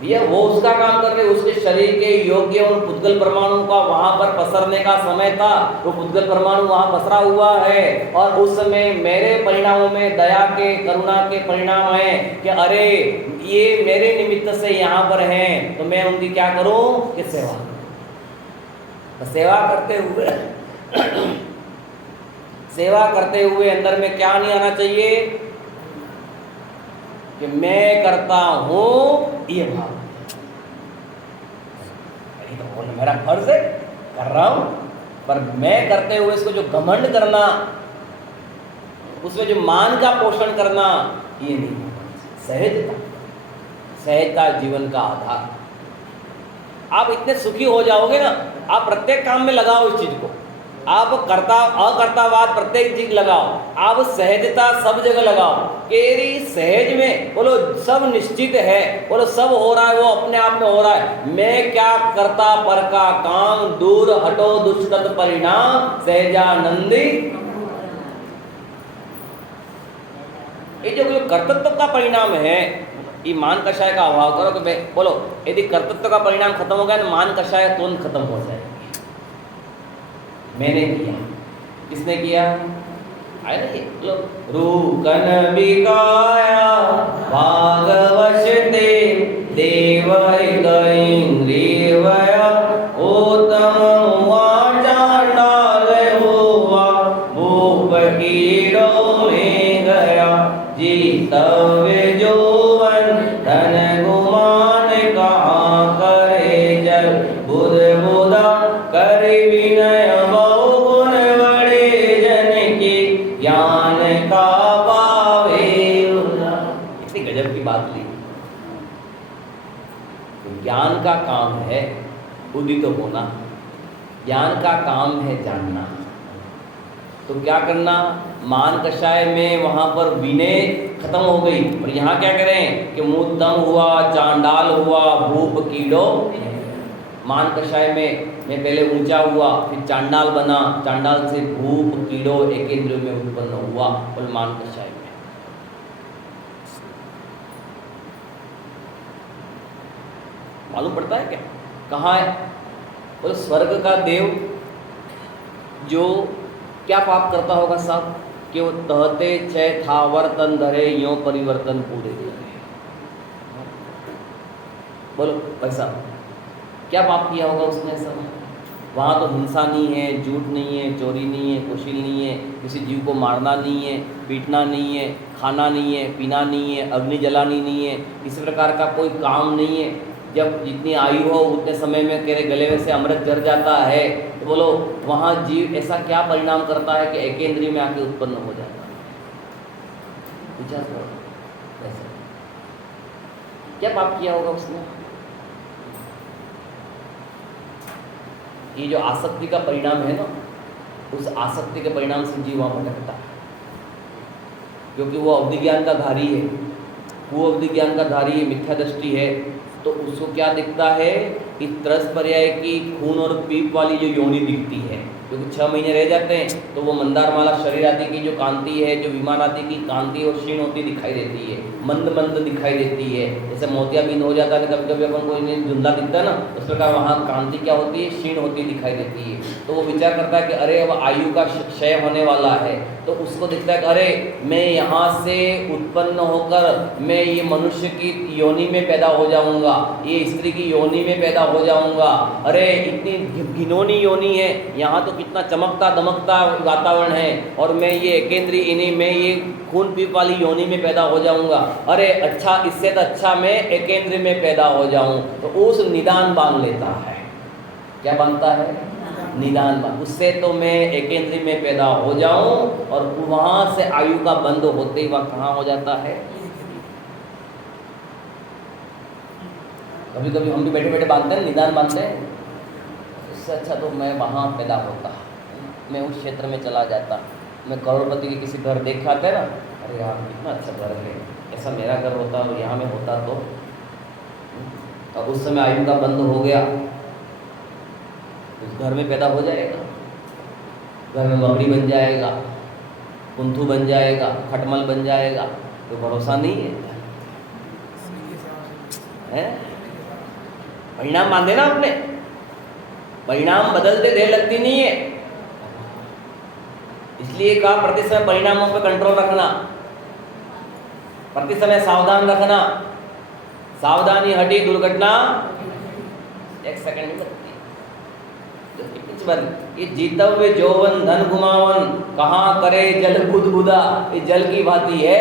भैया वो उसका काम कर रहे, उसके शरीर के योग्य उन पुद्गल परमाणु का वहां पर पसरने का समय था, वो पुद्गल परमाणु वहां पसरा हुआ है। और उस समय मेरे परिणामों में दया के करुणा के परिणाम है कि अरे ये मेरे निमित्त से यहाँ पर हैं, तो मैं उनकी क्या करूं? कि सेवा। तो सेवा करते हुए अंदर में क्या नहीं आना चाहिए? कि मैं करता हूं ये भाव। तो मेरा फर्ज है, कर रहा हूं, पर मैं करते हुए इसको जो घमंड करना, उसमें जो मान का पोषण करना, ये नहीं। सहजता जीवन का आधार। आप इतने सुखी हो जाओगे ना, आप प्रत्येक काम में लगाओ इस चीज को। आप कर्ता अकर्तावाद प्रत्येक चीज लगाओ, आप सहजता सब जगह लगाओ। केरी सहज में बोलो सब निश्चित है, बोलो सब हो रहा है, वो अपने आप में हो रहा है। मैं क्या करता पर का काम, दूर हटो दुष्कृत परिणाम, सहजानंदी। ये जो कर्तृत्व का परिणाम है, ये मान कषाय का अभाव करो कि बोलो यदि कर्तृत्व का परिणाम खत्म हो गया तो मान कषाय तुरंत खत्म हो जाएगी। मैंने किया, किसने किया? आए ना ये बोलो, रूकन बिकाया भागवशते देव इंद्रियवया उत्तम चांडाल हुआ भूप कीड़ो में गया जीतव्य जोवन धन गुमान कहाँ करे जल बुध बुधा कर विनय बहु गुण बड़े जन के ज्ञान का पावे। इतनी गजब की बात ली। तो ज्ञान का काम है उदित होना, ज्ञान का काम है जानना। तो क्या करना? मान कषाय में वहां पर विनय खत्म हो गई, और यहाँ क्या करें कि मुद्दम हुआ, चांडाल हुआ, भूप कीड़ो। मान कषाय में मैं पहले ऊंचा हुआ, फिर चांडाल बना, चांडाल से भूप कीड़ो एक इंद्रिय में उत्पन्न हुआ, और मान कषाय में। मालूम पड़ता है क्या कहाँ है? बोले स्वर्ग का देव जो क्या पाप करता होगा साहब कि वो तहते छह था वर्तन धरे यो परिवर्तन पूरे। बोलो भाई साहब क्या पाप किया होगा उसने सब? वहाँ तो हिंसा नहीं है, झूठ नहीं है, चोरी नहीं है, कुशील नहीं है, किसी जीव को मारना नहीं है, पीटना नहीं है, खाना नहीं है, पीना नहीं है, अग्नि जलानी नहीं है, किसी प्रकार का कोई काम नहीं है। जब जितनी आयु हो उतने समय में तेरे गले में से अमृत झर जाता है। तो बोलो वहाँ जीव ऐसा क्या परिणाम करता है कि एक इंद्रिय में आके उत्पन्न हो जाता है? विचार करो ऐसा क्या पाप किया होगा उसने? ये जो आसक्ति का परिणाम है ना, उस आसक्ति के परिणाम से जीव वहाँ भटकता है, क्योंकि वो अवधि ज्ञान का धारी है, वो अवधि ज्ञान का धारी है, मिथ्या दृष्टि है। तो उसको क्या दिखता है कि त्रस पर्याय की खून और पीप वाली जो योनि दिखती है, क्योंकि 6 महीने रह जाते हैं तो वो मंदारमाला शरीर आदि की जो कांति है, जो विमान आदि की कांति और क्षीण होती दिखाई देती है, मंद मंद दिखाई देती है। जैसे मोतियाबिंद हो जाता है कभी कभी अपन को धुंधला दिखता है ना, उस प्रकार वहाँ कांति क्या होती है? क्षीण होती दिखाई देती है। तो वो विचार करता है कि अरे अब आयु का क्षय होने वाला है, तो उसको दिखता है कि अरे मैं यहाँ से उत्पन्न होकर मैं ये मनुष्य की योनि में पैदा हो जाऊंगा, ये स्त्री की योनि में पैदा हो जाऊंगा। अरे इतनी घिनौनी योनि है, यहाँ तो कितना चमकता दमकता वातावरण है, और मैं ये एकेंद्रीय इन्हीं में ये खून पीप वाली योनि में पैदा हो जाऊंगा। अरे अच्छा, इससे तो अच्छा मैं एकेंद्रीय में पैदा हो जाऊं। तो उस निदान बांध लेता है। क्या बांधता है? निदान बांध। उससे तो मैं एकेंद्रीय में पैदा हो जाऊं, और वहां से आयु का बंद होते ही वह कहाँ हो जाता है? कभी कभी हम भी बैठे बैठे बांधते हैं, निदान बांधते हैं। इससे अच्छा तो मैं वहाँ पैदा होता, मैं उस क्षेत्र में चला जाता, मैं करोड़पति के किसी घर देख आते हैं ना, अरे यार कितना अच्छा घर है, ऐसा मेरा घर होता और यहाँ में होता तो। और उस समय आयु का बंद हो गया, उस घर में पैदा हो जाएगा, घर में मकड़ी बन जाएगा, कुंथू बन जाएगा, खटमल बन जाएगा, तो भरोसा नहीं है? परिणाम मान देना अपने, परिणाम बदलते देर लगती नहीं है। इसलिए कहा प्रति समय परिणामों पर कंट्रोल रखना, प्रति समय सावधान रखना। सावधानी हटी दुर्घटना 1 सेकंड में लगती है। ये जीतव्य जौवन धन गुमावन कहाँ करे जल बुदबुदा, ये जल की भांति है।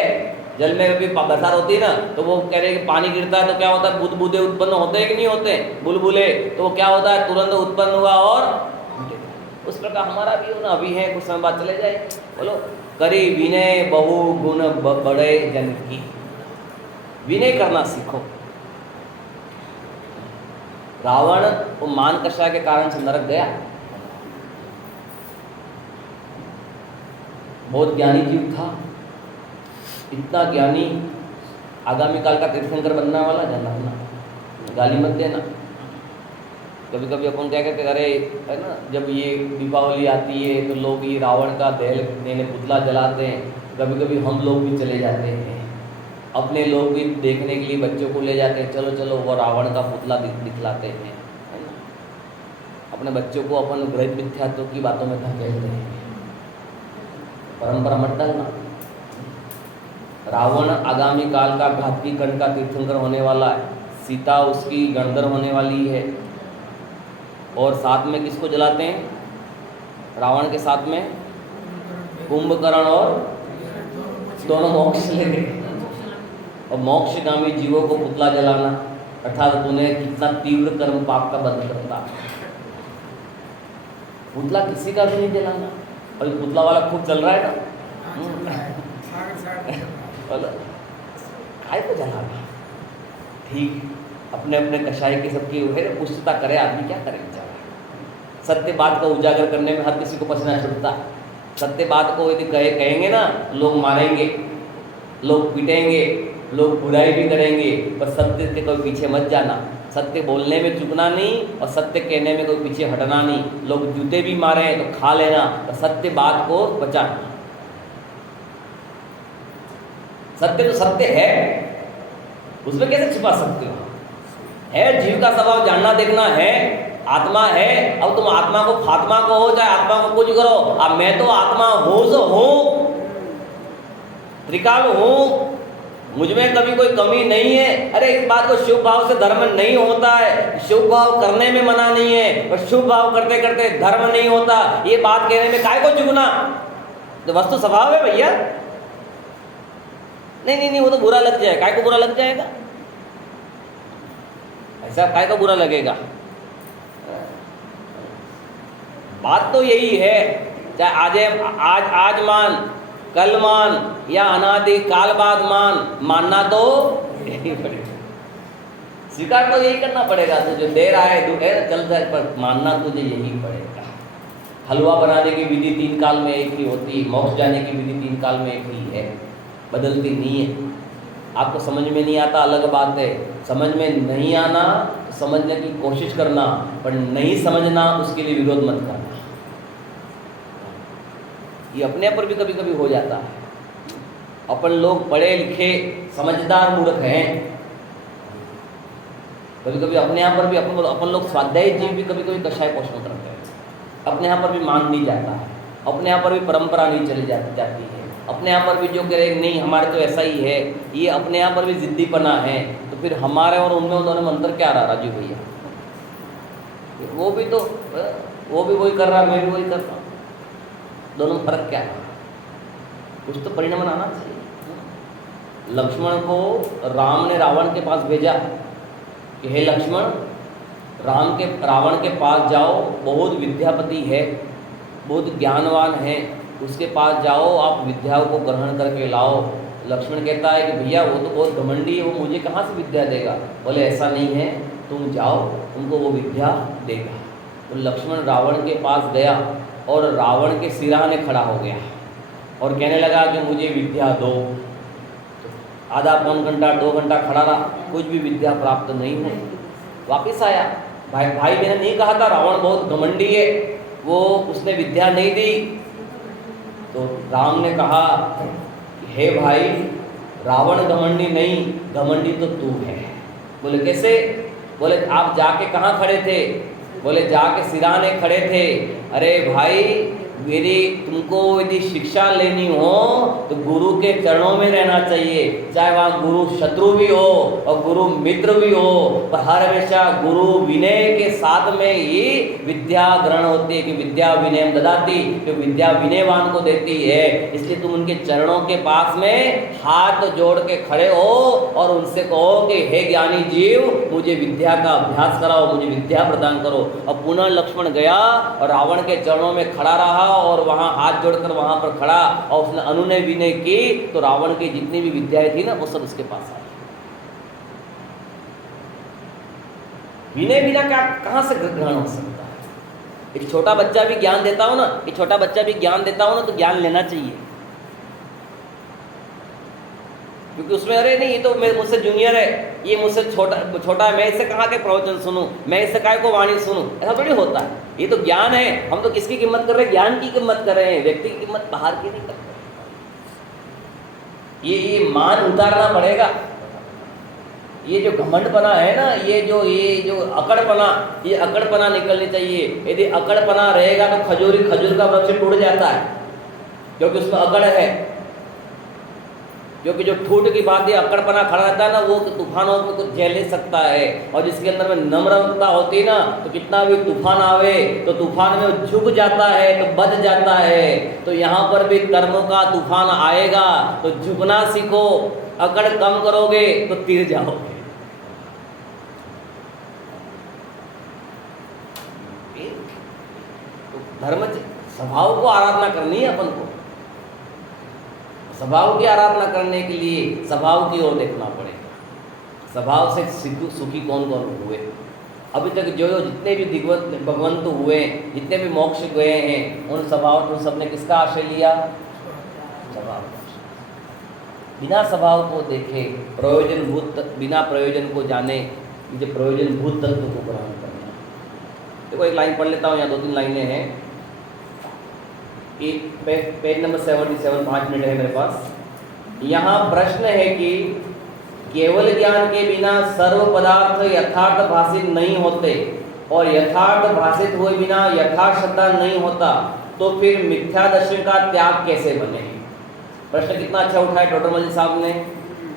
जल में भी बरसात होती है ना, तो वो कह रहे कि पानी गिरता है तो क्या होता है? बुदबुदे उत्पन्न होते हैं कि नहीं होते? बुलबुले। तो वो क्या होता है? तुरंत उत्पन्न हुआ और उस प्रकार हमारा भी होना अभी है, कुछ समय बाद चले जाए। बोलो करी विनय बहु गुण बड़े जन की। विनय करना सीखो। रावण वो मान कषाय के कारण से नरक गया, बहुत ज्ञानी जीव था, इतना ज्ञानी, आगामी काल का तीर्थंकर बनने वाला, जानना ना, गाली मत देना। कभी कभी अपन क्या कहते, अरे है ना, जब ये दीपावली आती है तो लोग ये रावण का देने पुतला जलाते हैं, कभी कभी हम लोग भी चले जाते हैं, अपने लोग भी देखने के लिए बच्चों को ले जाते हैं, चलो चलो वो रावण का पुतला दिखलाते हैं, है ना। अपने बच्चों को अपन ग्रहित मिथ्यात्व की बातों में धकेलते हैं, परंपरा मत डालना। रावण आगामी काल का घातकी कर्ण का तीर्थंकर होने वाला है, सीता उसकी गणधर होने वाली है, और साथ में किसको जलाते हैं? रावण के साथ में कुंभकर्ण, और दोनों मोक्ष ले गए। और मोक्षगामी जीवों को पुतला जलाना अर्थात उन्हें कितना तीव्र कर्म पाप का बंध करता। पुतला किसी का भी नहीं जलाना, और पुतला वाला खूब चल रहा है ना, काय को जलाना? ठीक, अपने अपने कषाय की सबकी है, पुष्टता करे आदमी, क्या करे बेचारा। सत्य बात को उजागर करने में हर किसी को पसीना छूटता। सत्य बात को यदि कहेंगे ना, लोग मारेंगे, लोग पीटेंगे, लोग बुराई भी करेंगे, पर सत्य के कोई पीछे मत जाना। सत्य बोलने में चुकना नहीं, और सत्य कहने में कोई पीछे हटना नहीं। लोग जूते भी मारे तो खा लेना, पर सत्य बात को बचाना। सत्य तो सत्य है, उसमें कैसे छिपा सकते हो? है, जीव का स्वभाव जानना देखना है, आत्मा है। अब तुम आत्मा को फात्मा को हो, चाहे आत्मा को कुछ करो, अब मैं तो आत्मा हूँ जो हूँ, त्रिकाल हूँ, मुझमें कभी कोई कमी नहीं है। अरे इस बात को शुभ भाव से धर्म नहीं होता है, शुभ भाव करने में मना नहीं है, और शुभ भाव करते करते धर्म नहीं होता, ये बात कहने में काय को चुगना? तो वस्तु स्वभाव है भैया। नहीं, वो तो बुरा लग जाएगा। काय को बुरा लग जाएगा? ऐसा काय को बुरा लगेगा? बात तो यही है, चाहे आज मान, कल मान, या अनादि काल बाद मानना तो यही पड़ेगा, स्वीकार तो यही करना पड़ेगा। तुझे दे रहा है चलता है, पर मानना तुझे यही पड़ेगा। हलवा बनाने की विधि 3 काल में एक ही होती है, मोक्ष जाने की विधि 3 काल में एक ही है, बदलती नहीं है। आपको समझ में नहीं आता अलग बात है, समझ में नहीं आना तो समझने की कोशिश करना, पर नहीं समझना उसके लिए विरोध मत करना। ये अपने पर भी कभी कभी हो जाता है। अपन लोग पढ़े लिखे समझदार मूर्ख हैं, कभी कभी अपने यहाँ पर भी अपन लोग स्वाध्यायी जीव भी कभी कभी कषाय पोषण करते हैं। अपने यहाँ पर भी मान नहीं जाता है, अपने यहाँ पर भी परंपरा नहीं चली जाती है, अपने यहाँ पर भी जो कह रहे नहीं हमारे तो ऐसा ही है, ये अपने यहाँ पर भी जिद्दीपना है। तो फिर हमारे और उनमें दोनों में अंतर क्या रहा राजू भैया? वो भी वही कर रहा, मैं भी वही कर रहा, दोनों में फर्क क्या है? कुछ तो परिणाम आना चाहिए। लक्ष्मण को राम ने रावण के पास भेजा कि हे लक्ष्मण, रावण के पास जाओ, बहुत विद्यापति है, बहुत ज्ञानवान है, उसके पास जाओ, आप विद्याओं को ग्रहण करके लाओ। लक्ष्मण कहता है कि भैया वो तो बहुत घमंडी है, वो मुझे कहाँ से विद्या देगा? बोले ऐसा नहीं है, तुम जाओ, तुमको वो विद्या देगा। तो लक्ष्मण रावण के पास गया और रावण के सिरहाने खड़ा हो गया और कहने लगा कि मुझे विद्या दो। तो आधा पौन घंटा 2 घंटा खड़ा रहा, कुछ भी विद्या प्राप्त नहीं हुई। वापिस आया, भाई मैंने नहीं कहा था रावण बहुत घमंडी है, वो उसने विद्या नहीं दी। तो राम ने कहा हे भाई, रावण घमंडी नहीं, घमंडी तो तू है। बोले कैसे? बोले आप जाके कहाँ खड़े थे? बोले जाके सिराने खड़े थे। अरे भाई, यदि तुमको यदि शिक्षा लेनी हो तो गुरु के चरणों में रहना चाहिए, चाहे वहाँ गुरु शत्रु भी हो और गुरु मित्र भी हो, पर हर हमेशा गुरु विनय के साथ में ही विद्या ग्रहण होती है। कि विद्या विनय ददाती, जो विद्या विनयवान को देती है। इसलिए तुम उनके चरणों के पास में हाथ जोड़ के खड़े हो और उनसे कहो कि हे ज्ञानी जीव, मुझे विद्या का अभ्यास कराओ, मुझे विद्या प्रदान करो। अब पुनः लक्ष्मण गया और रावण के चरणों में खड़ा रहा और वहां हाथ जोड़कर वहां पर खड़ा, और उसने अनुनय विनय की तो रावण की जितनी भी विद्याएं थी ना वो सब उसके पास आई। विनय बिना क्या कहां से ग्रहण हो सकता है? एक छोटा बच्चा भी ज्ञान देता हो ना, तो ज्ञान लेना चाहिए। क्योंकि उसमें अरे नहीं, ये तो मुझसे जूनियर है, ये मुझसे छोटा है, मैं इससे कहाँ के प्रवचन सुनूं, मैं इससे काय को वाणी सुनूं, ऐसा थोड़ी होता है। ये तो ज्ञान है, हम तो किसकी कीमत कर रहे हैं? ज्ञान की कीमत कर रहे हैं, व्यक्ति की कीमत बाहर की नहीं कर रहे। ये मान उतारना पड़ेगा। ये जो घमंडपना है ना, ये जो अकड़पना, ये अकड़पना निकलनी चाहिए। यदि अकड़पना रहेगा तो खजूर का वृक्ष टूट जाता है, क्योंकि उसमें अकड़ है। क्योंकि जो ठूठ की बात है, अकड़पना खड़ा रहता है ना, वो तूफानों में कुछ झेल नहीं सकता है। और जिसके अंदर में नम्रता होती है ना, तो कितना भी तूफान आवे तो तूफान में वो झुक जाता है, तो बच जाता है। तो यहाँ पर भी कर्मों का तूफान आएगा तो झुकना सीखो, अकड़ कम करोगे तो तीर जाओगे। तो धर्म स्वभाव को आराधना करनी है अपन को। स्वभाव की आराधना करने के लिए स्वभाव की ओर देखना पड़ेगा। स्वभाव से सुखी कौन कौन हुए? अभी तक जो जितने भी दिग्वत भगवंत हुए, जितने भी मोक्ष गए हैं, उन स्वभाव उन सबने किसका आश्रय लिया? स्वभाव। बिना स्वभाव को देखे, बिना प्रयोजन को जाने, जो प्रयोजनभूत तत्व को ग्रहण करना। देखो एक लाइन पढ़ लेता हूँ, यहाँ 2-3 लाइनें हैं। पेज नंबर 77, 5 मिनट है मेरे पास। यहाँ प्रश्न है कि केवल ज्ञान के बिना सर्व पदार्थ यथार्थ भाषित नहीं होते, और यथार्थ भाषित हुए बिना यथार्थ श्रद्धा नहीं होता, तो फिर मिथ्या दर्शन का त्याग कैसे बने? प्रश्न कितना अच्छा उठाया टोटरमल जी साहब ने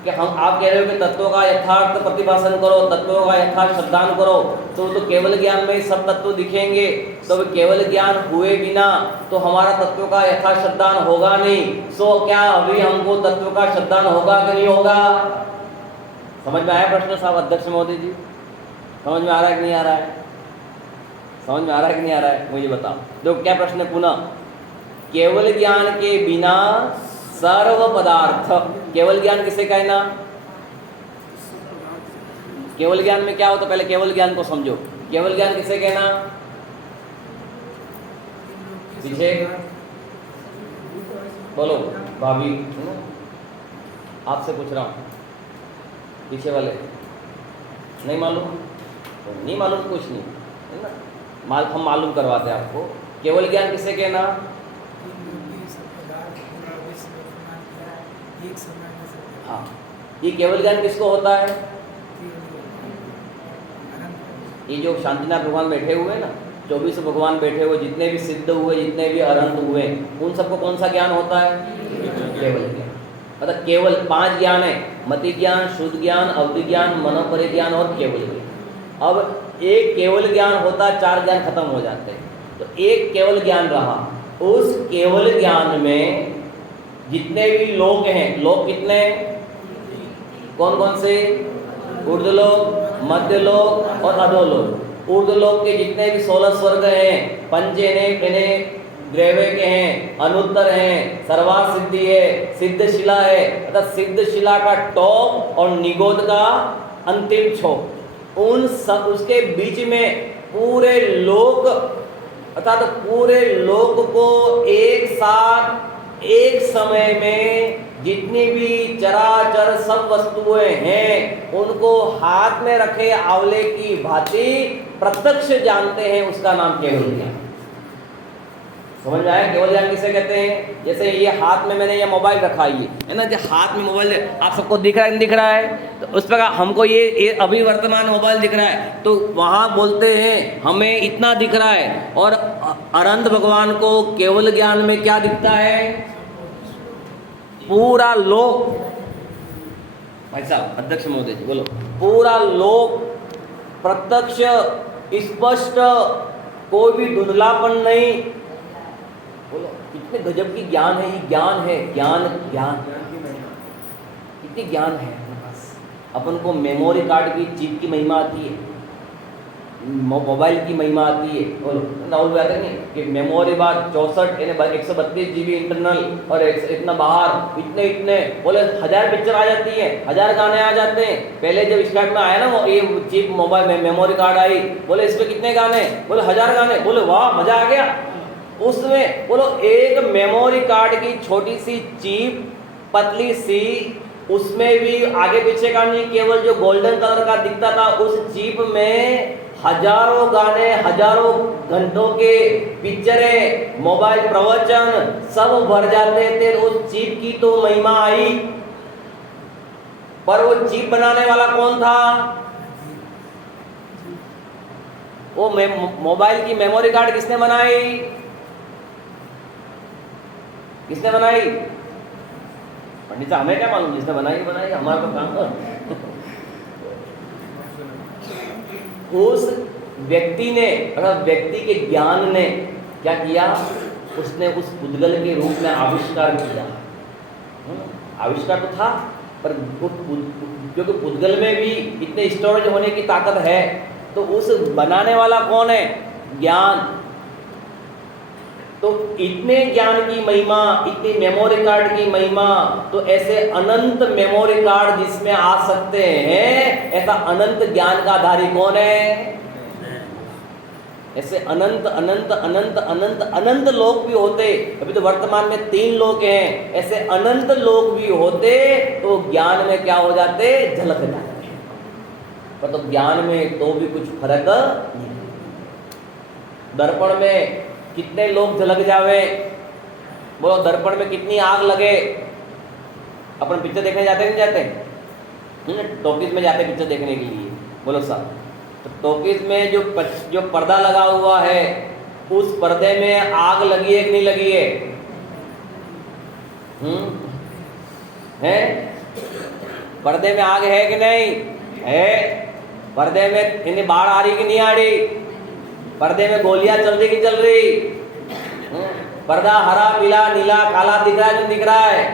कि आप कह रहे हो कि तत्वों का यथार्थ प्रतिभाषण करो, तत्वों का यथार्थ श्रद्धान करो, तो केवल ज्ञान में सब तत्व दिखेंगे। तो केवल ज्ञान हुए बिना तो हमारा तत्वों का यथार्थ श्रद्धान होगा नहीं। सो क्या अभी हमको तत्व का श्रद्धान होगा कि नहीं होगा? समझ में आया प्रश्न साहब? अध्यक्ष महोदय जी, समझ में आ रहा है कि नहीं आ रहा है? समझ में आ रहा है कि नहीं आ रहा है? मुझे बताओ। देखो क्या प्रश्न है पुनः। केवल ज्ञान के बिना सर्व पदार्थ, केवल ज्ञान किसे कहना? केवल ज्ञान में क्या होता? पहले केवल ज्ञान को समझो। केवल ज्ञान किसे कहना? पीछे बोलो भाभी, आपसे पूछ रहा हूँ, पीछे वाले नहीं मालूम? तो नहीं मालूम कुछ नहीं है ना, हम मालूम करवाते हैं आपको। केवल ज्ञान किसे कहना? हाँ, ये केवल ज्ञान किसको होता है? ये जो शांतिनाथ भगवान बैठे हुए ना, 24 भगवान बैठे हुए, जितने भी सिद्ध हुए, जितने भी अरहंत हुए, उन सबको कौन सा ज्ञान होता है? केवल ज्ञान। मतलब केवल 5 ज्ञान है: मति ज्ञान, शुद्ध ज्ञान, अवधि ज्ञान, मनोपरिज्ञान और केवल ज्ञान। अब एक केवल ज्ञान होता है, 4 ज्ञान खत्म हो जाते हैं, तो एक केवल ज्ञान रहा। उस केवल ज्ञान में जितने भी लोक हैं, लोक कितने? कौन कौन से? ऊर्ध्वलोक, मध्यलोक और अधोलोक। ऊर्ध्वलोक के जितने भी 16 स्वर्ग हैं, पंचेने पेने ग्रेवे के हैं, अनुत्तर हैं, सर्वार्थ सिद्धि है, सिद्ध शिला है, अर्थात सिद्ध शिला का टॉप और निगोद का अंतिम छोर, उन सब उसके बीच में पूरे लोक, अर्थात पूरे लोक को एक साथ एक समय में जितनी भी चराचर सब वस्तुएं हैं, उनको हाथ में रखे आंवले की भांति प्रत्यक्ष जानते हैं, उसका नाम केवल ज्ञान। समझ में आया? केवल ज्ञान किसे कहते हैं? जैसे ये हाथ में मैंने ये मोबाइल रखा है ना, जो हाथ में मोबाइल आप सबको दिख रहा है, नहीं दिख रहा है? तो उस प्रकार हमको ये अभी वर्तमान मोबाइल दिख रहा है, तो वहाँ बोलते हैं हमें इतना दिख रहा है। और अनंत भगवान को केवल ज्ञान में क्या दिखता है? पूरा लोक। भाई साहब, अध्यक्ष महोदय जी बोलो। पूरा लोक प्रत्यक्ष, स्पष्ट, कोई भी धुंधलापन नहीं। बोलो कितने गजब की ज्ञान है, ये ज्ञान है, ज्ञान ज्ञान इतनी ज्ञान है अपन को। मेमोरी कार्ड की चिप की महिमा आती है, मोबाइल की महिमा आती है। बोलो राहुल बात है नहीं कि मेमोरी बार 64 यानी 132 GB इंटरनल और इतना बाहर इतने इतने, बोले 1000 पिक्चर आ जाती है, 1000 गाने आ जाते हैं। पहले जब स्टार्ट में आया ना वो ये चिप मोबाइल में मेमोरी कार्ड आई, बोले इसमें कितने गाने? बोले 1000 गाने। बोले वाह मजा आ गया। उसमें बोलो एक मेमोरी कार्ड की छोटी सी चिप, पतली सी, उसमें भी आगे पीछे का नहीं, केवल जो गोल्डन कलर का दिखता था उस चिप में हजारों गाने, हजारों घंटों के पिक्चरें, मोबाइल प्रवचन सब भर जाते थे। उस चिप की तो महिमा आई, पर वो चिप बनाने वाला कौन था? वो मोबाइल की मेमोरी कार्ड किसने बनाई? किसने बनाई? पंडित साहब हमें क्या मालूम, जिसने बनाई बनाई, हमारा तो काम था। उस व्यक्ति ने, मतलब व्यक्ति के ज्ञान ने क्या किया? उसने उस पुद्गल के रूप में आविष्कार किया। आविष्कार तो था, पर क्योंकि पुद्गल में भी इतने स्टोरेज होने की ताकत है, तो उस बनाने वाला कौन है? ज्ञान। तो इतने ज्ञान की महिमा, इतनी मेमोरी कार्ड की महिमा, तो ऐसे अनंत मेमोरी कार्ड जिसमें आ सकते हैं, ऐसा अनंत ज्ञान का धारी कौन है? ऐसे अनंत अनंत अनंत अनंत अनंत लोक भी होते। अभी तो वर्तमान में 3 लोक हैं, ऐसे अनंत लोक भी होते तो ज्ञान में क्या हो जाते? झलक जाते। पर तो ज्ञान में तो भी कुछ फर्क नहीं। दर्पण में कितने लोग झलक जावे, बोलो दर्पण में कितनी आग लगे। अपन पिक्चर देखने जाते नहीं जाते? टॉकीज में जाते पिक्चर देखने के लिए, बोलो साहब। तो टॉकीज में जो पर्दा लगा हुआ है, उस पर्दे में आग लगी है कि नहीं लगी है? है? पर्दे में आग है कि नहीं है? पर्दे में इन्हें बाढ़ आ रही कि नहीं आ रही? पर्दे में गोलियां चल रही कि चल रही? पर्दा हरा, पीला, नीला, काला दिख रहा है कि दिख रहा है?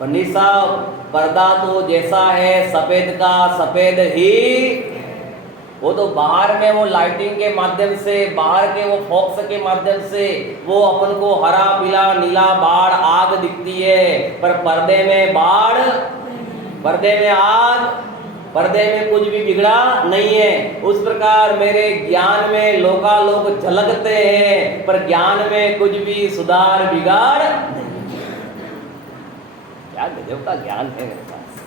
पंडित साहब, पर्दा तो जैसा है सफेद का सफेद ही, वो तो बाहर में वो लाइटिंग के माध्यम से, बाहर के वो फॉक्स के माध्यम से वो अपन को हरा, पीला, नीला, बाढ़, आग दिखती है। पर पर्दे में बाढ़, पर्दे में आग, पर्दे में कुछ भी बिगड़ा नहीं है। उस प्रकार मेरे ज्ञान में लोकालोक झलकते हैं, पर ज्ञान में कुछ भी सुधार बिगाड़ नहीं। क्या गजब का ज्ञान है मेरे पास,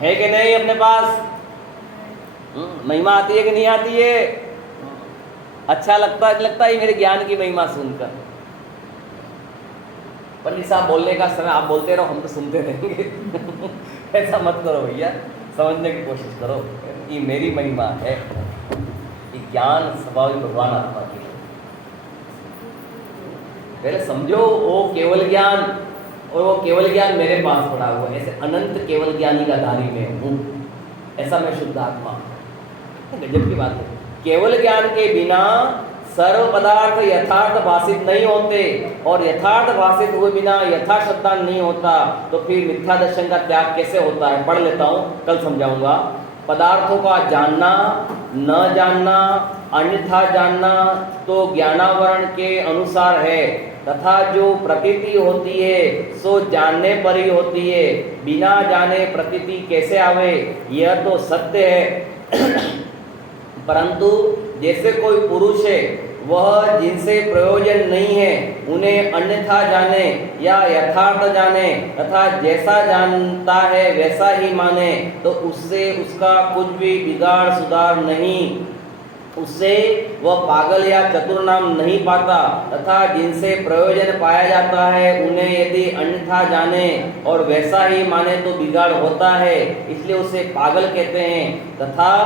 है कि नहीं अपने पास? महिमा आती है कि नहीं आती है? अच्छा लगता है मेरे ज्ञान की महिमा सुनकर। पंडित साहब बोलने का समय आप बोलते रहो, हम तो सुनते रहेंगे। ऐसा मत करो भैया, समझने की कोशिश करो। ये मेरी महिमा है, ये ज्ञान स्वाभाविक भगवान आत्मा की है। पहले समझो वो केवल ज्ञान, और वो केवल ज्ञान मेरे पास पड़ा हुआ है। ऐसे अनंत केवल ज्ञानी का धारी में हूँ, ऐसा मैं शुद्ध आत्मा। गजब की बात है। केवल ज्ञान के बिना सर्व पदार्थ यथार्थ भाषित नहीं होते, और यथार्थ भाषित हुए बिना यथार्थ शब्दान नहीं होता। तो फिर मिथ्या दर्शन का त्याग कैसे होता है? पढ़ लेता हूँ, कल समझाऊंगा। पदार्थों का जानना, न जानना, अन्यथा जानना तो ज्ञानावरण के अनुसार है, तथा जो प्रतीति होती है सो जानने पर ही होती है। बिना जाने प्रतीति कैसे आवे? यह तो सत्य है। परंतु जैसे कोई पुरुष है, वह जिनसे प्रयोजन नहीं है उन्हें अन्यथा जाने या यथार्थ जाने, तथा जैसा जानता है वैसा ही माने, तो उससे उसका कुछ भी बिगाड़ सुधार नहीं, उससे वह पागल या चतुर नाम नहीं पाता। तथा जिनसे प्रयोजन पाया जाता है उन्हें यदि अन्यथा जाने और वैसा ही माने तो बिगाड़ होता है, इसलिए उसे पागल कहते हैं। तथा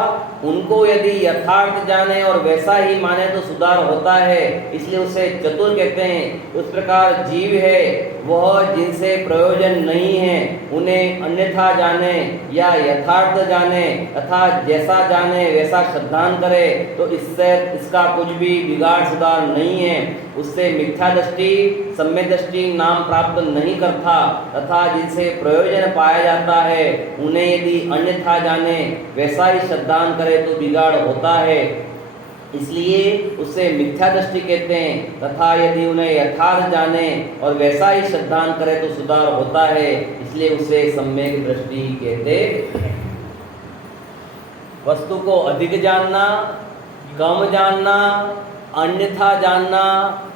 उनको यदि यथार्थ जाने और वैसा ही माने तो सुधार होता है, इसलिए उसे चतुर कहते हैं। उस प्रकार जीव है, वह जिनसे प्रयोजन नहीं है उन्हें अन्यथा जाने या यथार्थ जाने, तथा जैसा जाने वैसा श्रद्धान करे, तो इससे इसका कुछ भी बिगाड़ सुधार नहीं है। उससे मिथ्या दृष्टि सम्यक दृष्टि नाम प्राप्त नहीं करता। तथा जिनसे प्रयोजन पाया जाता है उन्हें यदि अन्यथा जाने वैसा ही श्रद्धान करे तो बिगाड़ होता है, इसलिए उसे मिथ्या दृष्टि कहते हैं। तथा यदि उन्हें यथार्थ जाने और वैसा ही श्रद्धान करे तो सुधार होता है, इसलिए उसे सम्यक दृष्टि कहते हैं। वस्तु को अधिक जानना, कम जानना, अन्यथा जानना,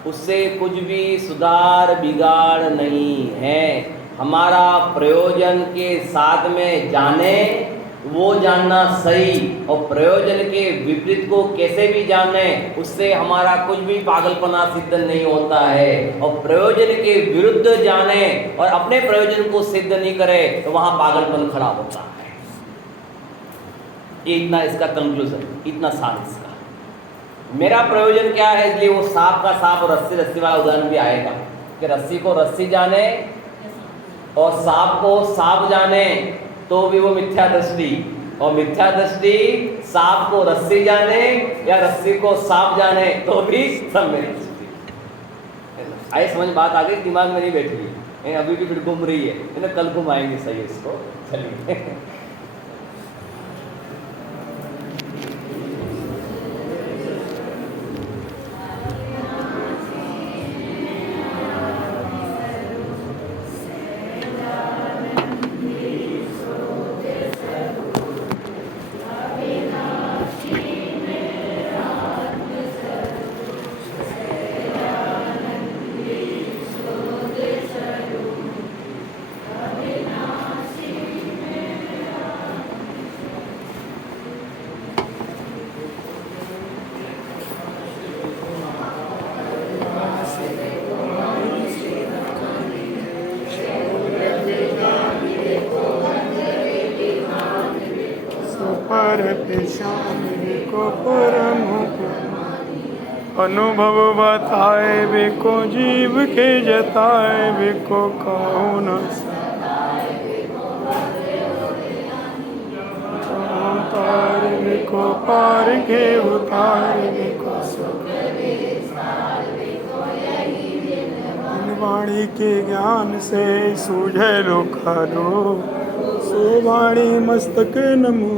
उससे कुछ भी सुधार बिगाड़ नहीं है। हमारा प्रयोजन के साथ में जाने, वो जानना सही, और प्रयोजन के विपरीत को कैसे भी जाने, उससे हमारा कुछ भी पागलपना सिद्ध नहीं होता है। और प्रयोजन के विरुद्ध जाने और अपने प्रयोजन को सिद्ध नहीं करे तो वहां पागलपन खड़ा होता है। इतना इसका कंक्लूजन, इतना सार इसका। मेरा प्रयोजन क्या है, इसलिए वो सांप का सांप और रस्सी रस्सी वाला उदाहरण भी आएगा कि रस्सी को रस्सी जाने और सांप को सांप जाने तो भी वो मिथ्या दृष्टि, और मिथ्या दृष्टि सांप को रस्सी जाने या रस्सी को सांप जाने तो भी सम्यक दृष्टि। आई समझ बात आ गई, दिमाग में नहीं बैठी है, अभी भी फिर घूम रही है, कल घुमाएंगे सही इसको। चलिए अनुभव बताए बिको जीव के जताए बिको कहो न तार बिको पार के उतार बिको वाणी के ज्ञान से सूझे लो खारो सो वाणी मस्तक नमो।